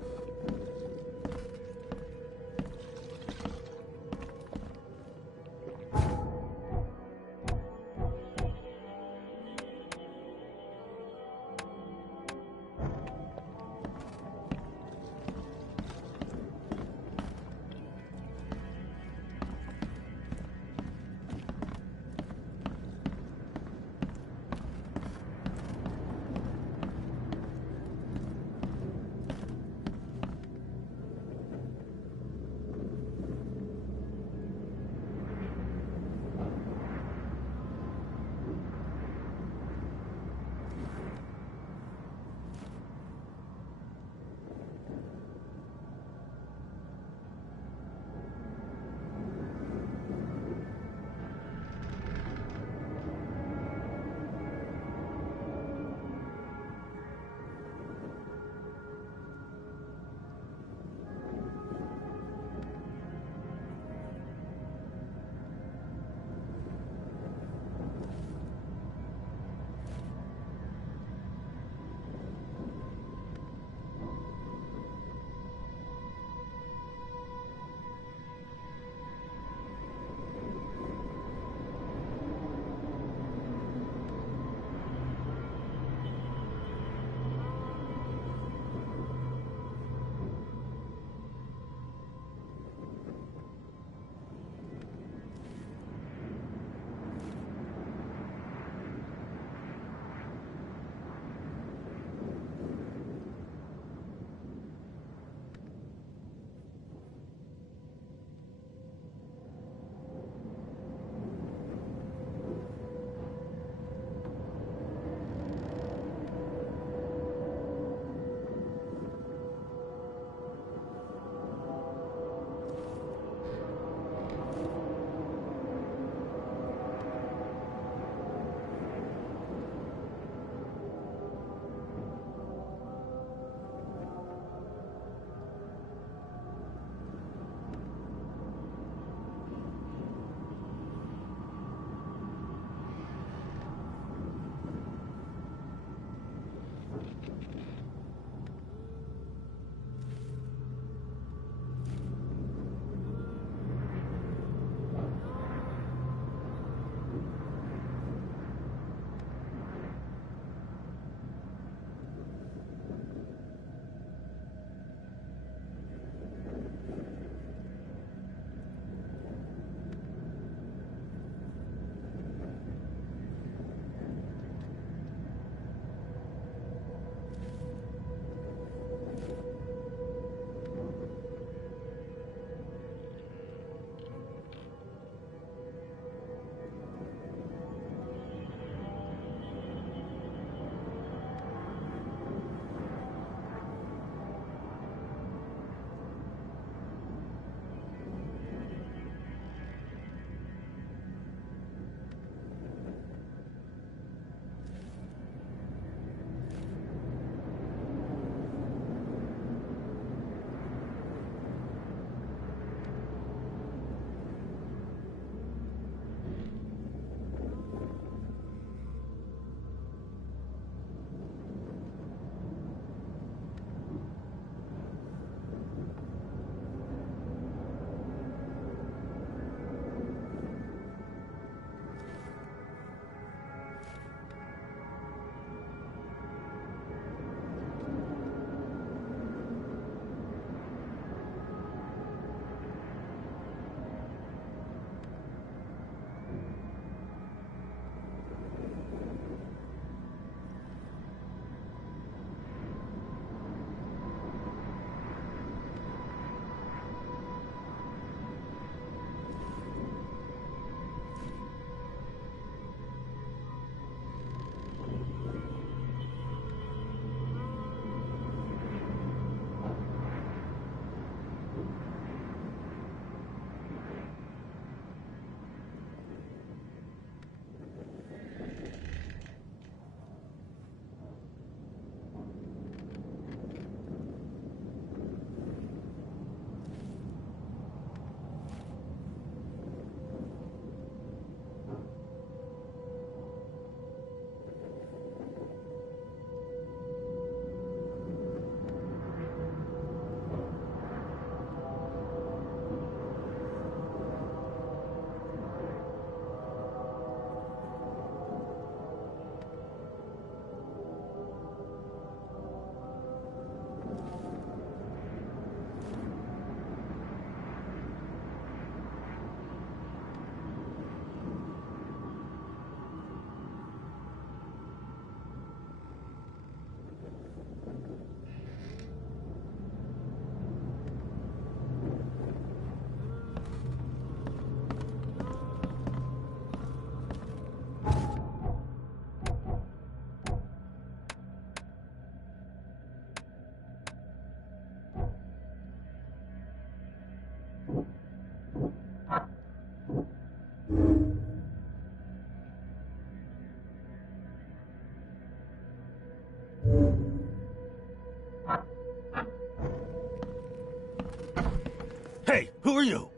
are you?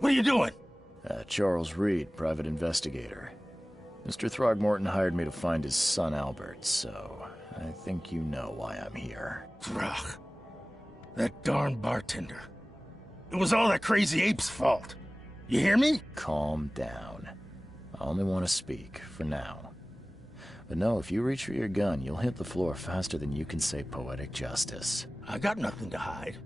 What are you doing? Charles Reed, private investigator. Mr. Throgmorton hired me to find his son Albert, so I think you know why I'm here. Throg. That darn bartender. It was all that crazy ape's fault. You hear me? Calm down. I only want to speak, for now. But no, if you reach for your gun, you'll hit the floor faster than you can say poetic justice. I got nothing to hide.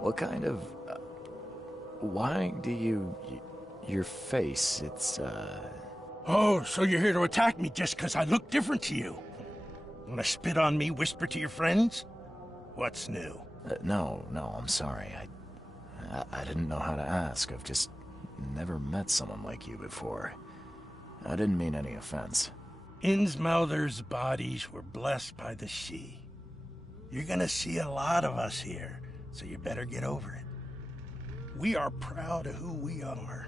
What kind of... why do you... your face, it's, Oh, so you're here to attack me just because I look different to you? Wanna spit on me, whisper to your friends? What's new? No, I'm sorry. I didn't know how to ask. I've just never met someone like you before. I didn't mean any offense. Innsmouther's bodies were blessed by the sea. You're gonna see a lot of us here, so you better get over it. We are proud of who we are.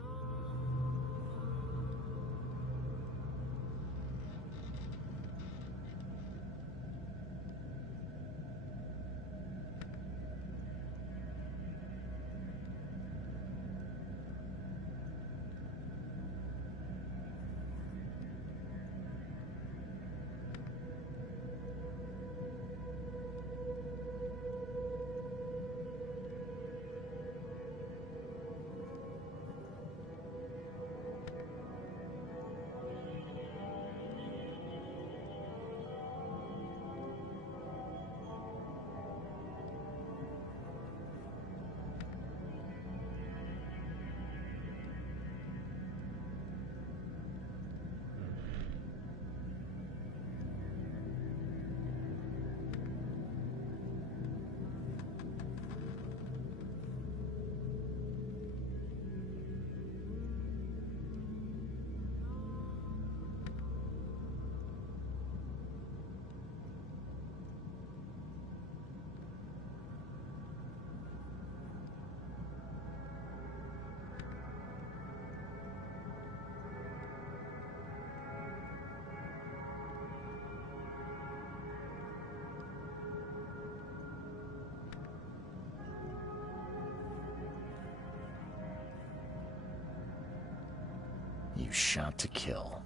You shot to kill.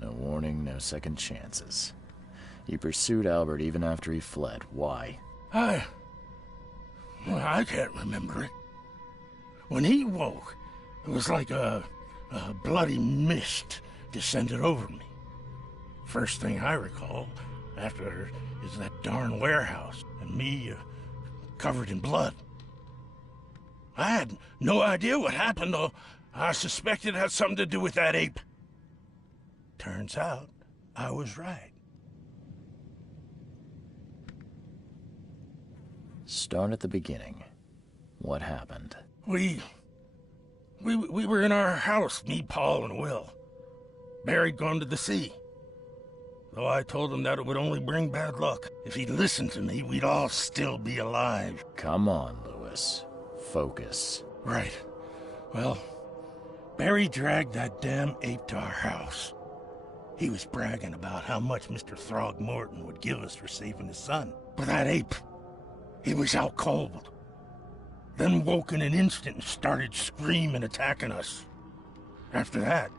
No warning, no second chances. You pursued Albert even after he fled. Why? I can't remember it. When he woke, it was like a bloody mist descended over me. First thing I recall after is that darn warehouse and me covered in blood. I had no idea what happened, though. I suspected it had something to do with that ape. Turns out, I was right. Start at the beginning. What happened? We were in our house, me, Paul, and Will. Barry'd gone to the sea. Though I told him that it would only bring bad luck. If he'd listened to me, we'd all still be alive. Come on, Lewis. Focus. Right. Well, Barry dragged that damn ape to our house. He was bragging about how much Mr. Throgmorton would give us for saving his son. But that ape, he was out cold. Then woke in an instant and started screaming, attacking us. After that,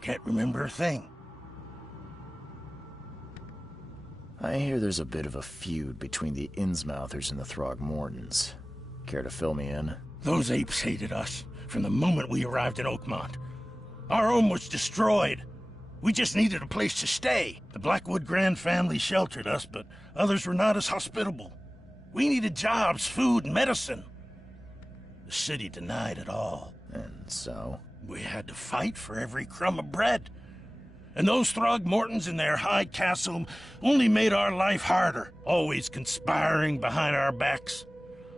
can't remember a thing. I hear there's a bit of a feud between the Innsmouthers and the Throgmortons. Care to fill me in? Those apes hated us from the moment we arrived in Oakmont. Our home was destroyed. We just needed a place to stay. The Blackwood Grand family sheltered us, but others were not as hospitable. We needed jobs, food, and medicine. The city denied it all. And so? We had to fight for every crumb of bread. And those Throgmortons in their high castle only made our life harder, always conspiring behind our backs,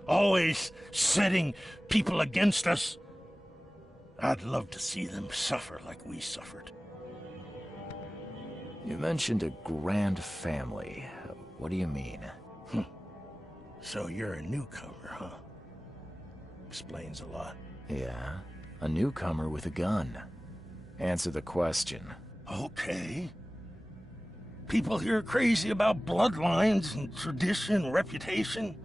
always setting people against us. I'd love to see them suffer like we suffered. You mentioned a grand family. What do you mean? So you're a newcomer, huh? Explains a lot. Yeah, a newcomer with a gun. Answer the question. Okay. People here are crazy about bloodlines and tradition and reputation.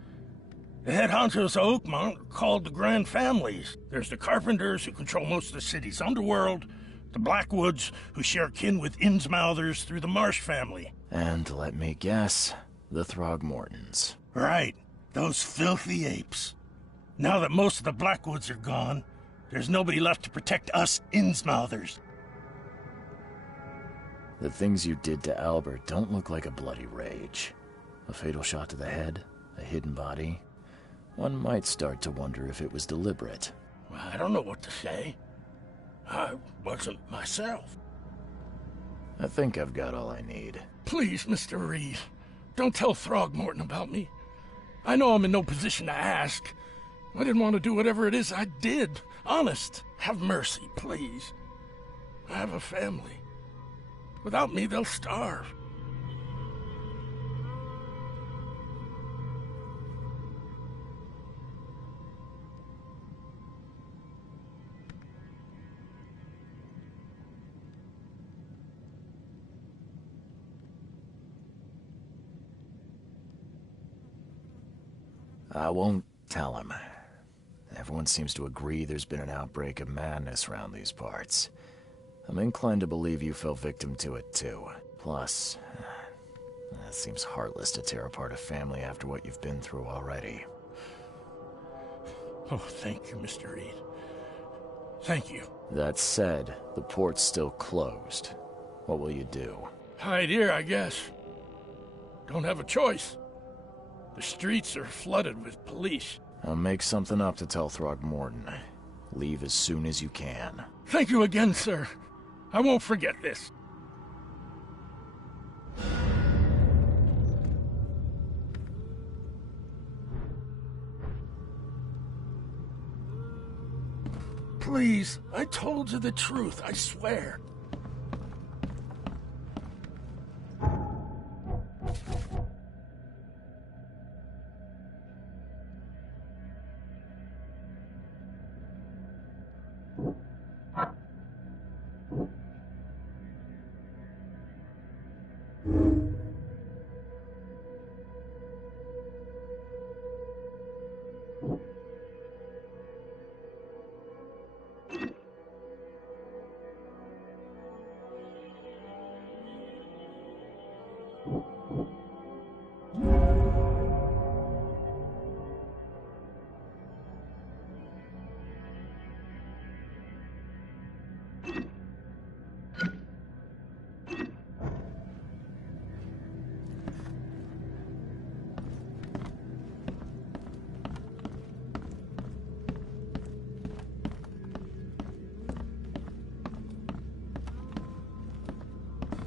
The head honchos of Oakmont are called the Grand Families. There's the Carpenters, who control most of the city's underworld, the Blackwoods, who share kin with Innsmouthers through the Marsh family. And let me guess, the Throgmortons. Right, those filthy apes. Now that most of the Blackwoods are gone, there's nobody left to protect us Innsmouthers. The things you did to Albert don't look like a bloody rage. A fatal shot to the head, a hidden body. One might start to wonder if it was deliberate. I don't know what to say. I wasn't myself. I think I've got all I need. Please, Mr. Reed, don't tell Throgmorton about me. I know I'm in no position to ask. I didn't want to do whatever it is I did. Honest, have mercy, please. I have a family. Without me, they'll starve. I won't tell him. Everyone seems to agree there's been an outbreak of madness around these parts. I'm inclined to believe you fell victim to it too. Plus, it seems heartless to tear apart a family after what you've been through already. Oh, thank you, Mr. Reed. Thank you. That said, the port's still closed. What will you do? Hide here, I guess. Don't have a choice. The streets are flooded with police. I'll make something up to tell Throgmorton. Leave as soon as you can. Thank you again, sir. I won't forget this. Please, I told you the truth, I swear.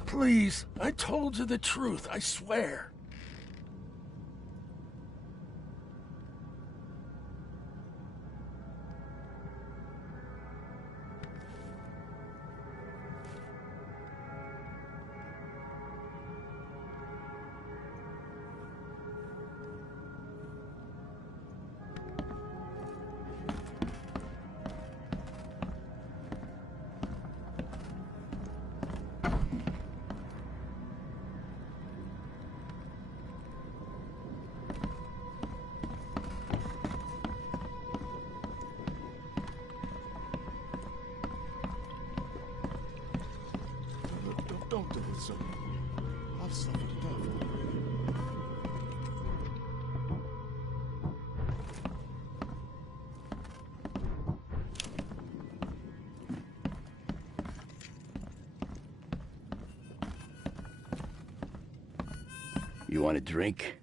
Please, I told you the truth, I swear. You want a drink?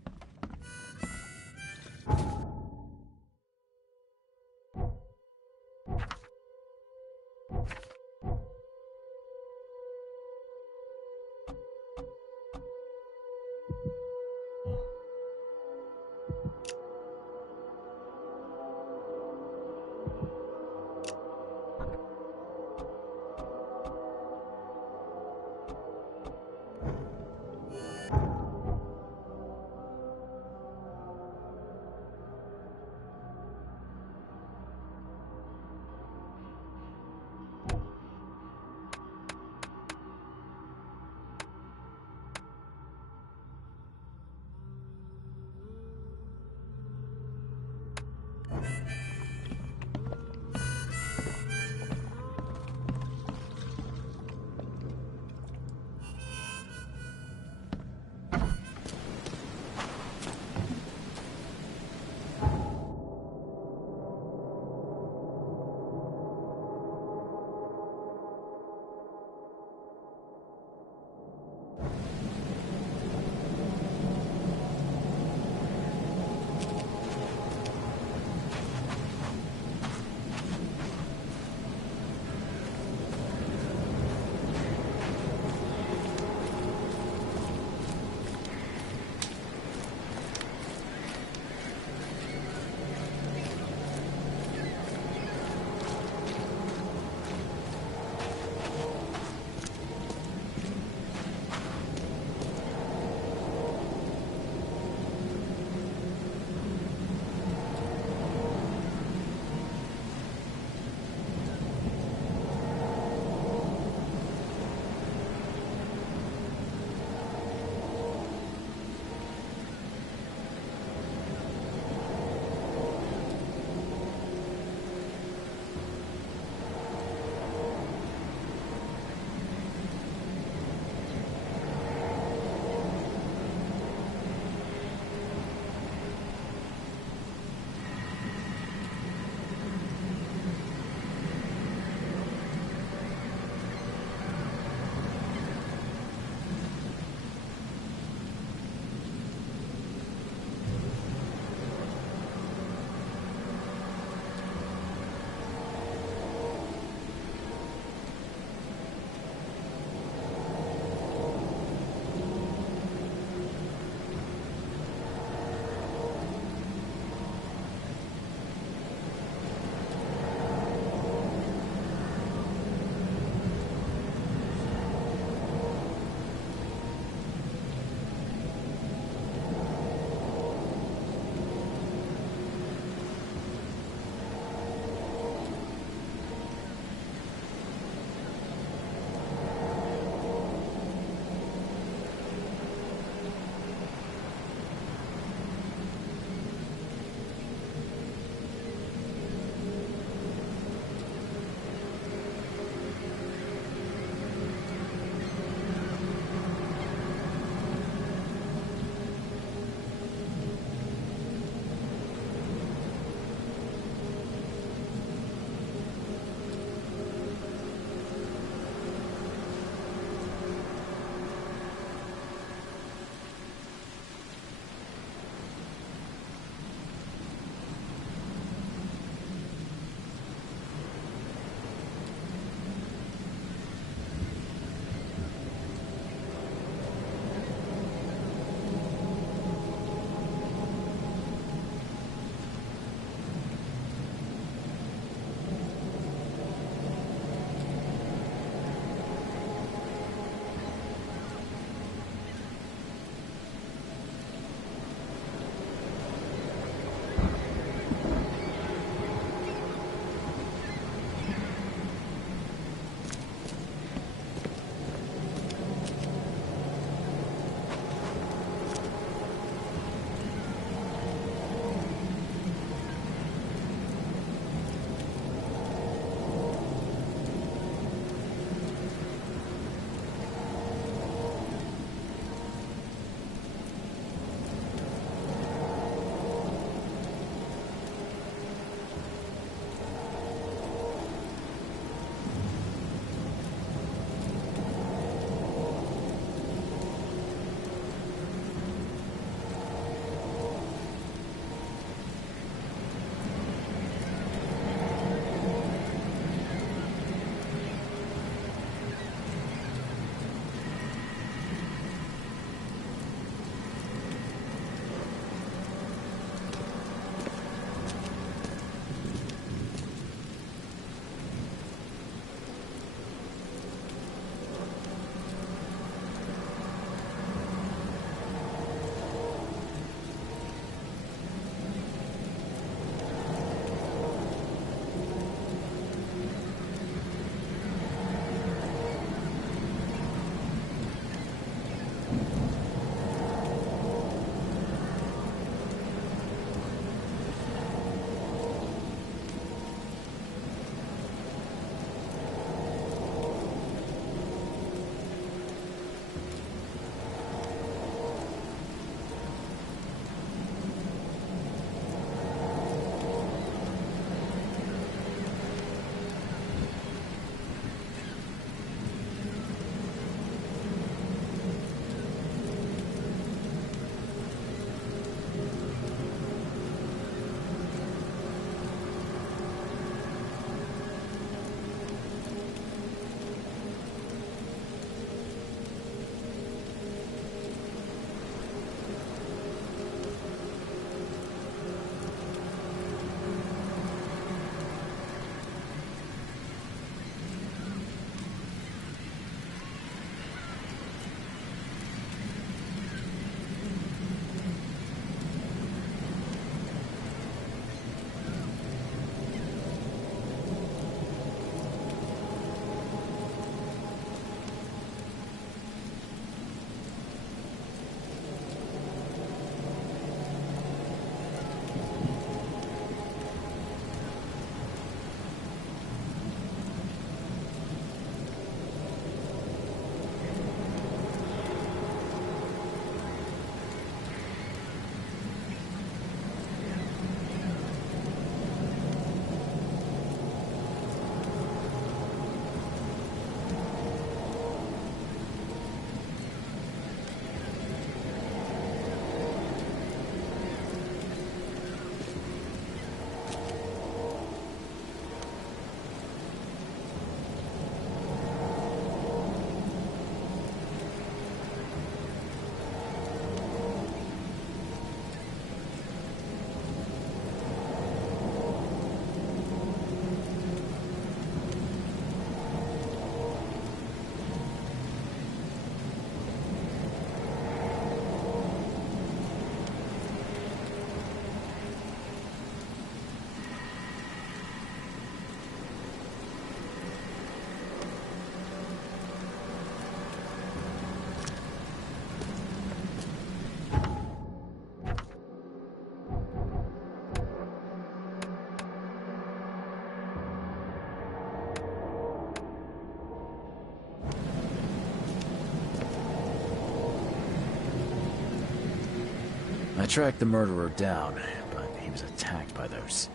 tracked the murderer down, but he was attacked by those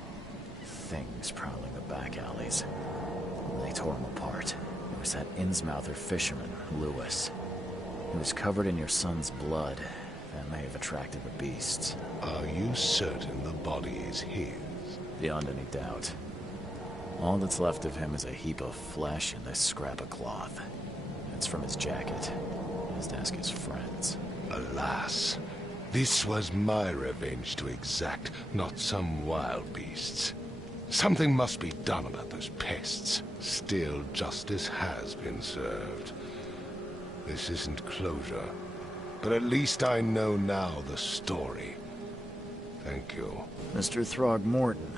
things prowling the back alleys. They tore him apart. It was that Innsmouther fisherman, Lewis. He was covered in your son's blood. That may have attracted the beasts. Are you certain the body is his? Beyond any doubt. All that's left of him is a heap of flesh and this scrap of cloth. It's from his jacket. Just ask his friends. Alas, this was my revenge to exact, not some wild beast's. Something must be done about those pests. Still, justice has been served. This isn't closure, but at least I know now the story. Thank you. Mr. Throgmorton,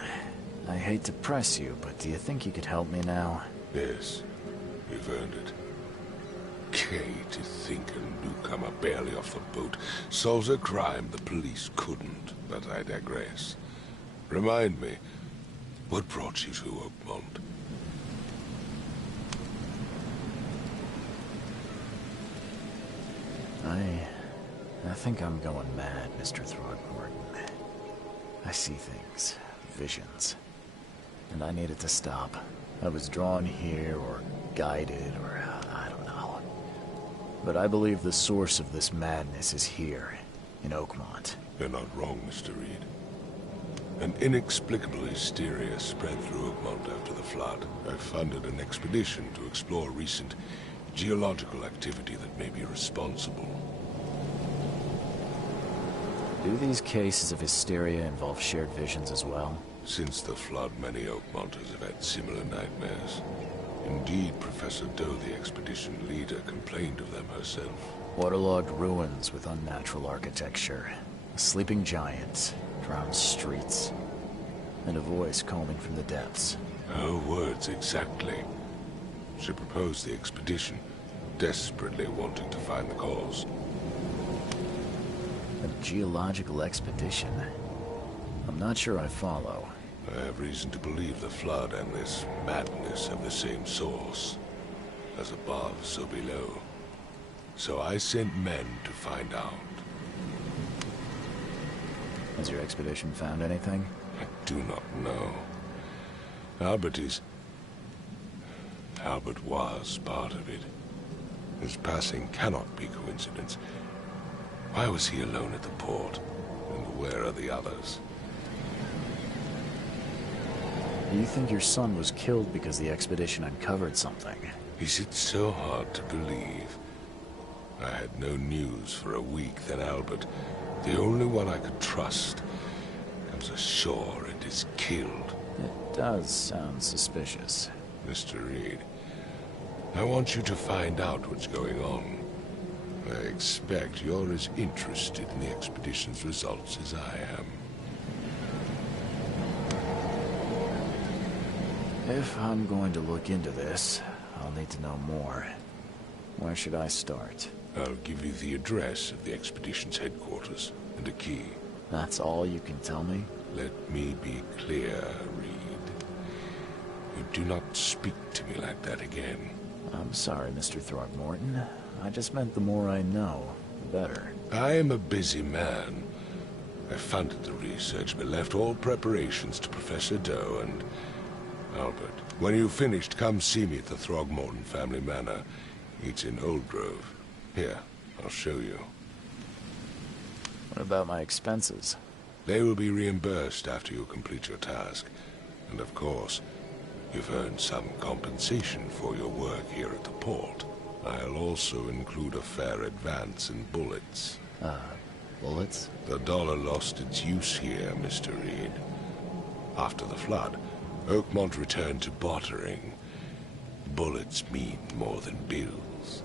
I hate to press you, but do you think you could help me now? Yes, you've earned it. Kay, to think a newcomer barely off the boat solves a crime the police couldn't, but I digress. Remind me, what brought you to Oakmont? I think I'm going mad, Mr. Throgmorton. I see things, visions, and I needed to stop. I was drawn here, or guided, or I don't know. But I believe the source of this madness is here, in Oakmont. You're not wrong, Mr. Reed. An inexplicable hysteria spread through Oakmont after the flood. I funded an expedition to explore recent geological activity that may be responsible. Do these cases of hysteria involve shared visions as well? Since the flood, many Oakmonters have had similar nightmares. Indeed, Professor Doe, the expedition leader, complained of them herself. Waterlogged ruins with unnatural architecture, a sleeping giant, drowned streets, and a voice calling from the depths. Her words exactly. She proposed the expedition, desperately wanting to find the cause. A geological expedition? I'm not sure I follow. I have reason to believe the flood and this madness have the same source. As above, so below. So I sent men to find out. Has your expedition found anything? I do not know. Albert was part of it. His passing cannot be coincidence. Why was he alone at the port? And where are the others? Do you think your son was killed because the expedition uncovered something? Is it so hard to believe? I had no news for a week, then Albert, the only one I could trust, comes ashore and is killed. It does sound suspicious. Mr. Reed, I want you to find out what's going on. I expect you're as interested in the expedition's results as I am. If I'm going to look into this, I'll need to know more. Where should I start? I'll give you the address of the expedition's headquarters and a key. That's all you can tell me? Let me be clear, Reed. You do not speak to me like that again. I'm sorry, Mr. Throgmorton. I just meant the more I know, the better. I am a busy man. I funded the research, but left all preparations to Professor Doe and Albert. When you've finished, come see me at the Throgmorton family manor. It's in Old Grove. Here, I'll show you. What about my expenses? They will be reimbursed after you complete your task. And of course, you've earned some compensation for your work here at the port. I'll also include a fair advance in bullets. Bullets? The dollar lost its use here, Mr. Reed. After the flood, Oakmont returned to bartering. Bullets mean more than bills.